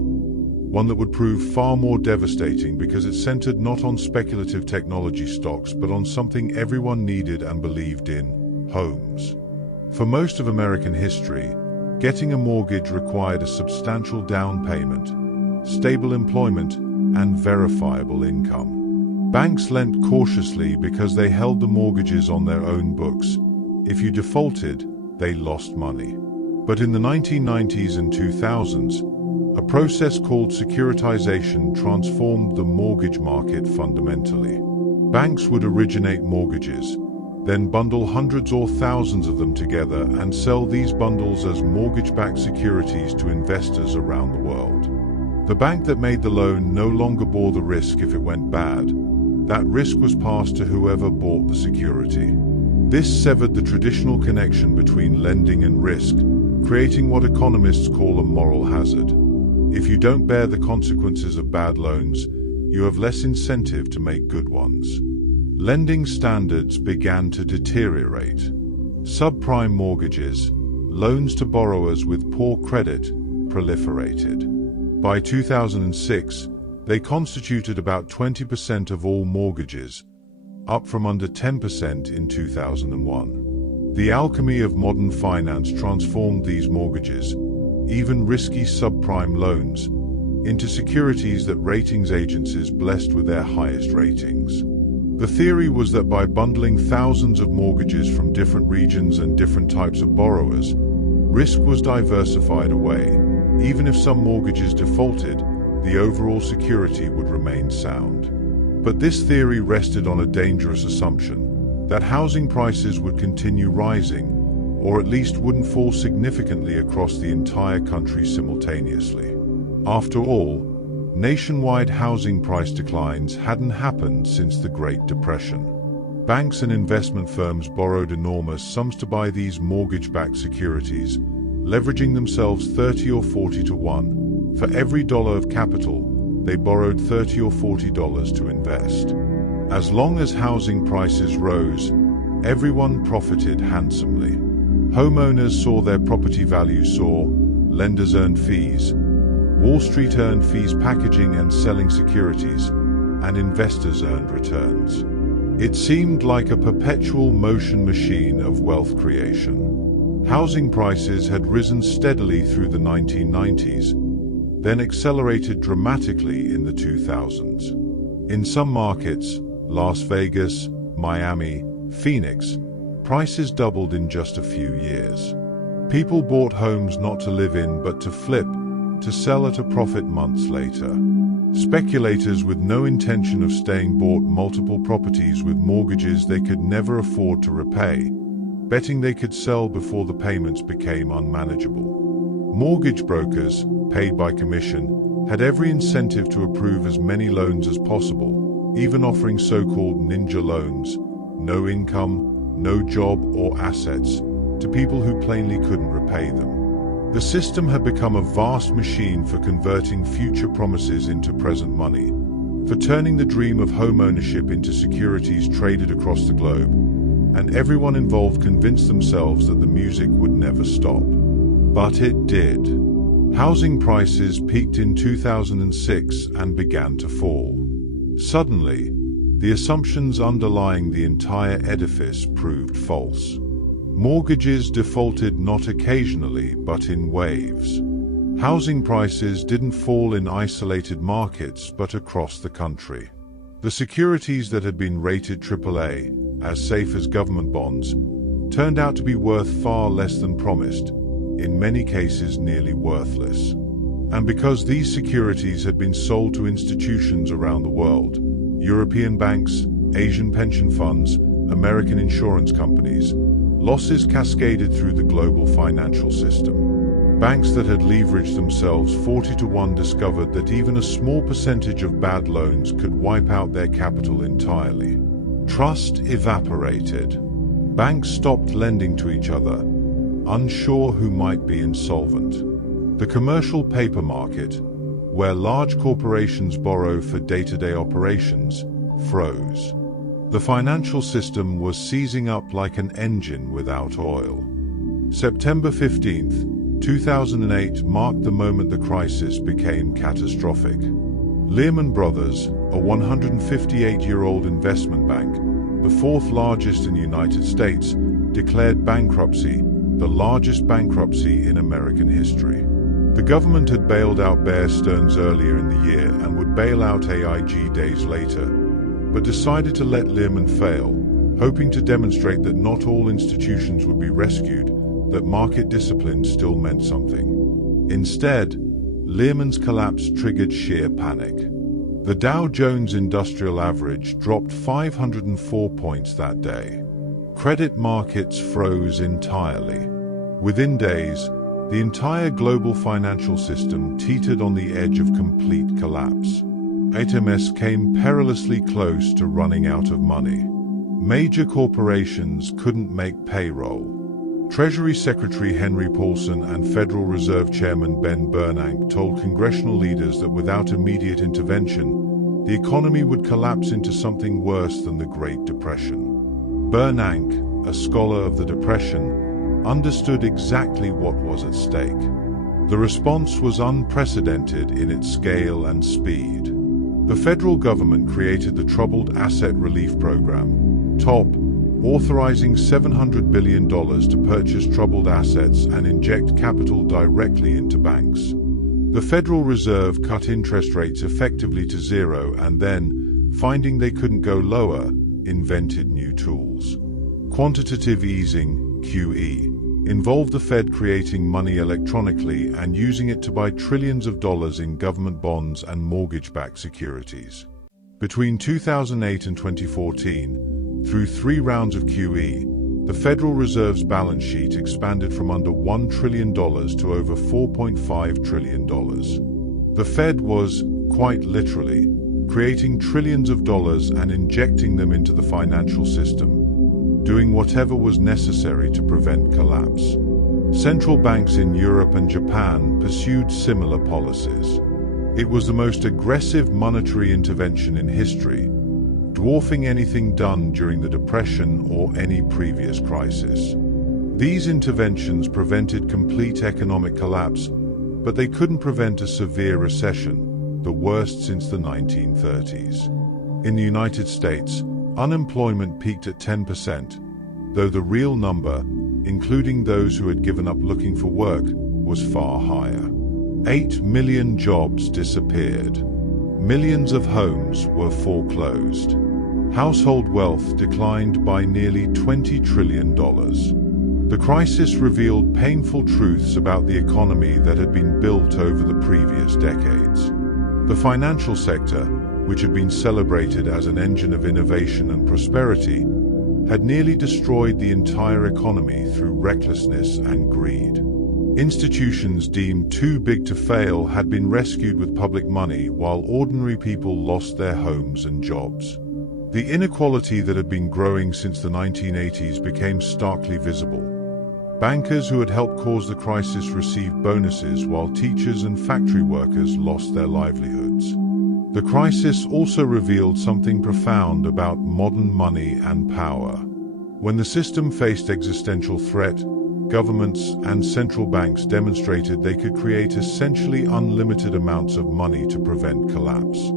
one that would prove far more devastating because it centered not on speculative technology stocks but on something everyone needed and believed in: homes. For most of American history, getting a mortgage required a substantial down payment, stable employment, and verifiable income. Banks lent cautiously because they held the mortgages on their own books. If you defaulted, they lost money. But in the 1990s and 2000s, a process called securitization transformed the mortgage market fundamentally. Banks would originate mortgages, then bundle hundreds or thousands of them together and sell these bundles as mortgage-backed securities to investors around the world. The bank that made the loan no longer bore the risk if it went bad. That risk was passed to whoever bought the security. This severed the traditional connection between lending and risk, creating what economists call a moral hazard. If you don't bear the consequences of bad loans, you have less incentive to make good ones. Lending standards began to deteriorate. Subprime mortgages, loans to borrowers with poor credit, proliferated. By 2006, they constituted about 20% of all mortgages, up from under 10% in 2001. The alchemy of modern finance transformed these mortgages, even risky subprime loans, into securities that ratings agencies blessed with their highest ratings. The theory was that by bundling thousands of mortgages from different regions and different types of borrowers, risk was diversified away. Even if some mortgages defaulted, the overall security would remain sound. But this theory rested on a dangerous assumption: that housing prices would continue rising, or at least wouldn't fall significantly across the entire country simultaneously. After all, nationwide housing price declines hadn't happened since the Great Depression. Banks and investment firms borrowed enormous sums to buy these mortgage-backed securities, leveraging themselves 30 or 40 to 1. For every dollar of capital, they borrowed $30 or $40 to invest. As long as housing prices rose, everyone profited handsomely. Homeowners saw their property value soar, lenders earned fees, Wall Street earned fees packaging and selling securities, and investors earned returns. It seemed like a perpetual motion machine of wealth creation. Housing prices had risen steadily through the 1990s, then accelerated dramatically in the 2000s. In some markets, Las Vegas, Miami, Phoenix, prices doubled in just a few years. People bought homes not to live in but to flip, to sell at a profit months later. Speculators with no intention of staying bought multiple properties with mortgages they could never afford to repay, betting they could sell before the payments became unmanageable. Mortgage brokers, paid by commission, had every incentive to approve as many loans as possible, even offering so-called ninja loans, no income, no job or assets, to people who plainly couldn't repay them. The system had become a vast machine for converting future promises into present money, for turning the dream of home ownership into securities traded across the globe, and everyone involved convinced themselves that the music would never stop. But it did. Housing prices peaked in 2006 and began to fall. Suddenly, the assumptions underlying the entire edifice proved false. Mortgages defaulted not occasionally but in waves. Housing prices didn't fall in isolated markets but across the country. The securities that had been rated AAA, as safe as government bonds, turned out to be worth far less than promised, in many cases nearly worthless. And because these securities had been sold to institutions around the world, European banks, Asian pension funds, American insurance companies, losses cascaded through the global financial system. Banks that had leveraged themselves 40 to 1 discovered that even a small percentage of bad loans could wipe out their capital entirely. Trust evaporated. Banks stopped lending to each other, unsure who might be insolvent. The commercial paper market, where large corporations borrow for day-to-day operations, froze. The financial system was seizing up like an engine without oil. September 15th, 2008 marked the moment the crisis became catastrophic. Lehman Brothers, a 158-year-old investment bank, the fourth largest in the United States, declared bankruptcy, the largest bankruptcy in American history. The government had bailed out Bear Stearns earlier in the year and would bail out AIG days later, but decided to let Lehman fail, hoping to demonstrate that not all institutions would be rescued, that market discipline still meant something. Instead, Lehman's collapse triggered sheer panic. The Dow Jones Industrial Average dropped 504 points that day. Credit markets froze entirely. Within days, the entire global financial system teetered on the edge of complete collapse. HMS came perilously close to running out of money. Major corporations couldn't make payroll. Treasury Secretary Henry Paulson and Federal Reserve Chairman Ben Bernanke told congressional leaders that without immediate intervention, the economy would collapse into something worse than the Great Depression. Bernanke, a scholar of the Depression, understood exactly what was at stake. The response was unprecedented in its scale and speed. The federal government created the Troubled Asset Relief Program, TOP, authorizing $700 billion to purchase troubled assets and inject capital directly into banks. The Federal Reserve cut interest rates effectively to zero and then, finding they couldn't go lower, invented new tools. Quantitative easing, QE, involved the Fed creating money electronically and using it to buy trillions of dollars in government bonds and mortgage-backed securities. Between 2008 and 2014, through 3 rounds of QE, the Federal Reserve's balance sheet expanded from under $1 trillion to over $4.5 trillion. The Fed was, quite literally, creating trillions of dollars and injecting them into the financial system, doing whatever was necessary to prevent collapse. Central banks in Europe and Japan pursued similar policies. It was the most aggressive monetary intervention in history, dwarfing anything done during the Depression or any previous crisis. These interventions prevented complete economic collapse, but they couldn't prevent a severe recession, the worst since the 1930s. In the United States, unemployment peaked at 10%, though the real number, including those who had given up looking for work, was far higher. 8 million jobs disappeared. Millions of homes were foreclosed. Household wealth declined by nearly $20 trillion. The crisis revealed painful truths about the economy that had been built over the previous decades. The financial sector, which had been celebrated as an engine of innovation and prosperity, had nearly destroyed the entire economy through recklessness and greed. Institutions deemed too big to fail had been rescued with public money while ordinary people lost their homes and jobs. The inequality that had been growing since the 1980s became starkly visible. Bankers who had helped cause the crisis received bonuses while teachers and factory workers lost their livelihoods. The crisis also revealed something profound about modern money and power. When the system faced existential threat, governments and central banks demonstrated they could create essentially unlimited amounts of money to prevent collapse.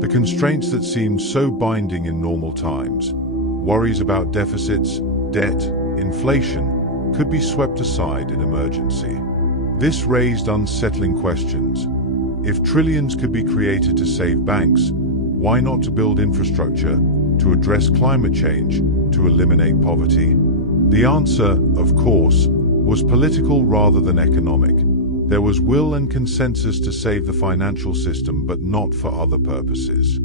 The constraints that seemed so binding in normal times, worries about deficits, debt, inflation, could be swept aside in emergency. This raised unsettling questions. If trillions could be created to save banks, why not to build infrastructure, to address climate change, to eliminate poverty? The answer, of course, was political rather than economic. There was will and consensus to save the financial system, but not for other purposes.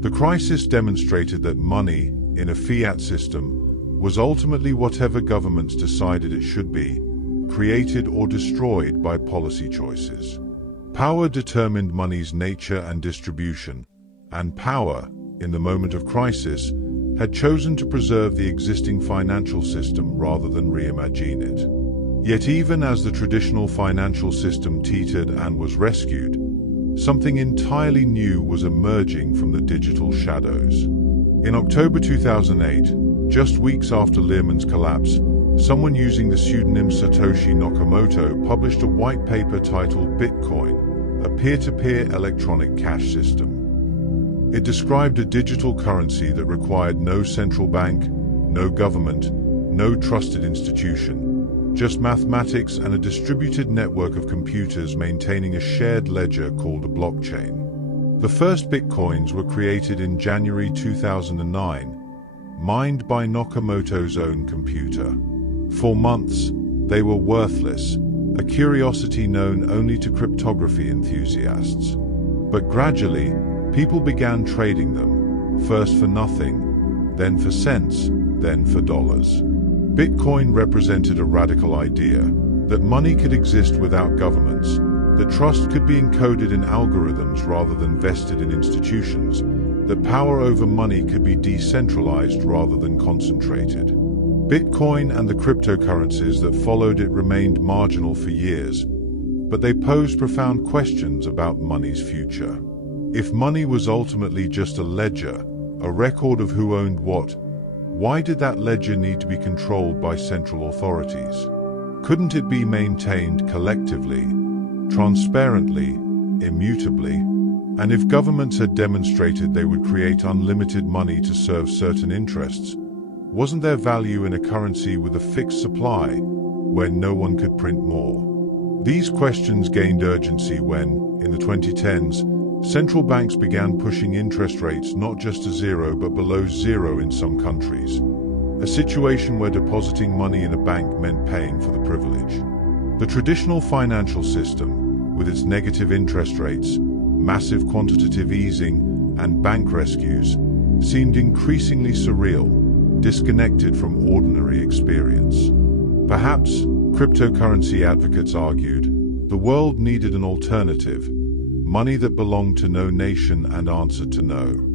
The crisis demonstrated that money, in a fiat system, was ultimately whatever governments decided it should be, created or destroyed by policy choices. Power determined money's nature and distribution, and power, in the moment of crisis, had chosen to preserve the existing financial system rather than reimagine it. Yet even as the traditional financial system teetered and was rescued, something entirely new was emerging from the digital shadows. In October 2008, just weeks after Lehman's collapse, someone using the pseudonym Satoshi Nakamoto published a white paper titled Bitcoin, a peer-to-peer electronic cash system. It described a digital currency that required no central bank, no government, no trusted institution, just mathematics and a distributed network of computers maintaining a shared ledger called a blockchain. The first Bitcoins were created in January 2009, mined by Nakamoto's own computer. For months, they were worthless, a curiosity known only to cryptography enthusiasts. But gradually, people began trading them, first for nothing, then for cents, then for dollars. Bitcoin represented a radical idea, that money could exist without governments, that trust could be encoded in algorithms rather than vested in institutions, that power over money could be decentralized rather than concentrated. Bitcoin and the cryptocurrencies that followed it remained marginal for years, but they posed profound questions about money's future. If money was ultimately just a ledger, a record of who owned what, why did that ledger need to be controlled by central authorities? Couldn't it be maintained collectively, transparently, immutably? And if governments had demonstrated they would create unlimited money to serve certain interests, wasn't there value in a currency with a fixed supply, where no one could print more? These questions gained urgency when, in the 2010s, central banks began pushing interest rates not just to zero but below zero in some countries, a situation where depositing money in a bank meant paying for the privilege. The traditional financial system, with its negative interest rates, massive quantitative easing, and bank rescues, seemed increasingly surreal, disconnected from ordinary experience. Perhaps, cryptocurrency advocates argued, the world needed an alternative, money that belonged to no nation and answered to no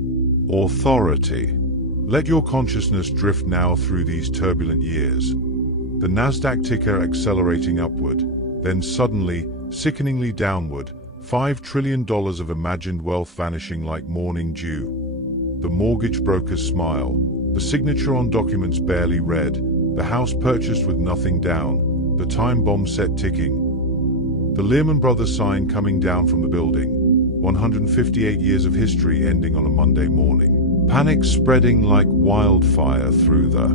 authority. Let your consciousness drift now through these turbulent years. The Nasdaq ticker accelerating upward, then suddenly, sickeningly downward, $5 trillion of imagined wealth vanishing like morning dew. The mortgage broker's smile, the signature on documents barely read, the house purchased with nothing down, the time bomb set ticking. The Lehman Brothers sign coming down from the building, 158 years of history ending on a Monday morning. Panic spreading like wildfire through the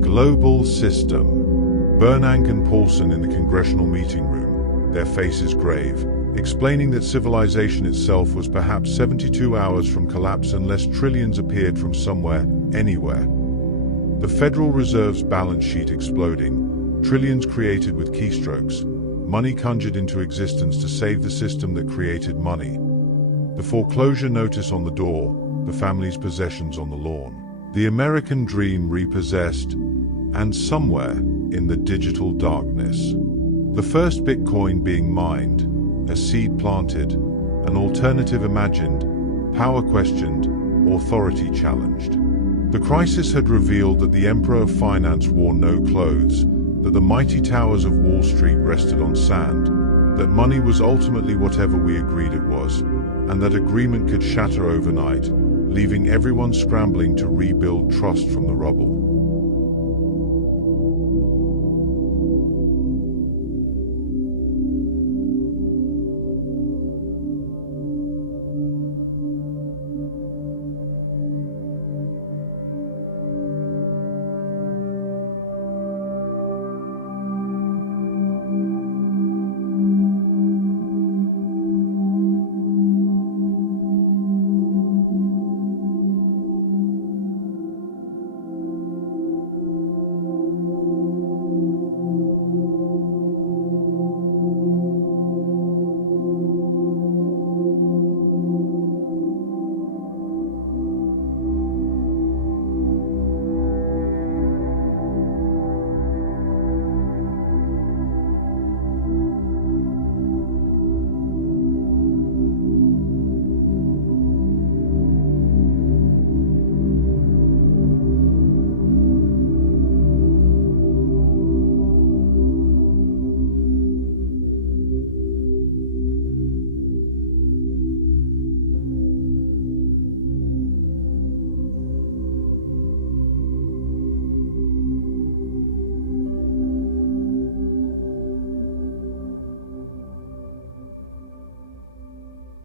global system. Bernanke and Paulson in the congressional meeting room, their faces grave, explaining that civilization itself was perhaps 72 hours from collapse unless trillions appeared from somewhere, anywhere. The Federal Reserve's balance sheet exploding, trillions created with keystrokes, money conjured into existence to save the system that created money. The foreclosure notice on the door, the family's possessions on the lawn. The American dream repossessed, and somewhere in the digital darkness. The first Bitcoin being mined, a seed planted, an alternative imagined, power questioned, authority challenged. The crisis had revealed that the emperor of finance wore no clothes, that the mighty towers of Wall Street rested on sand, that money was ultimately whatever we agreed it was, and that agreement could shatter overnight, leaving everyone scrambling to rebuild trust from the rubble.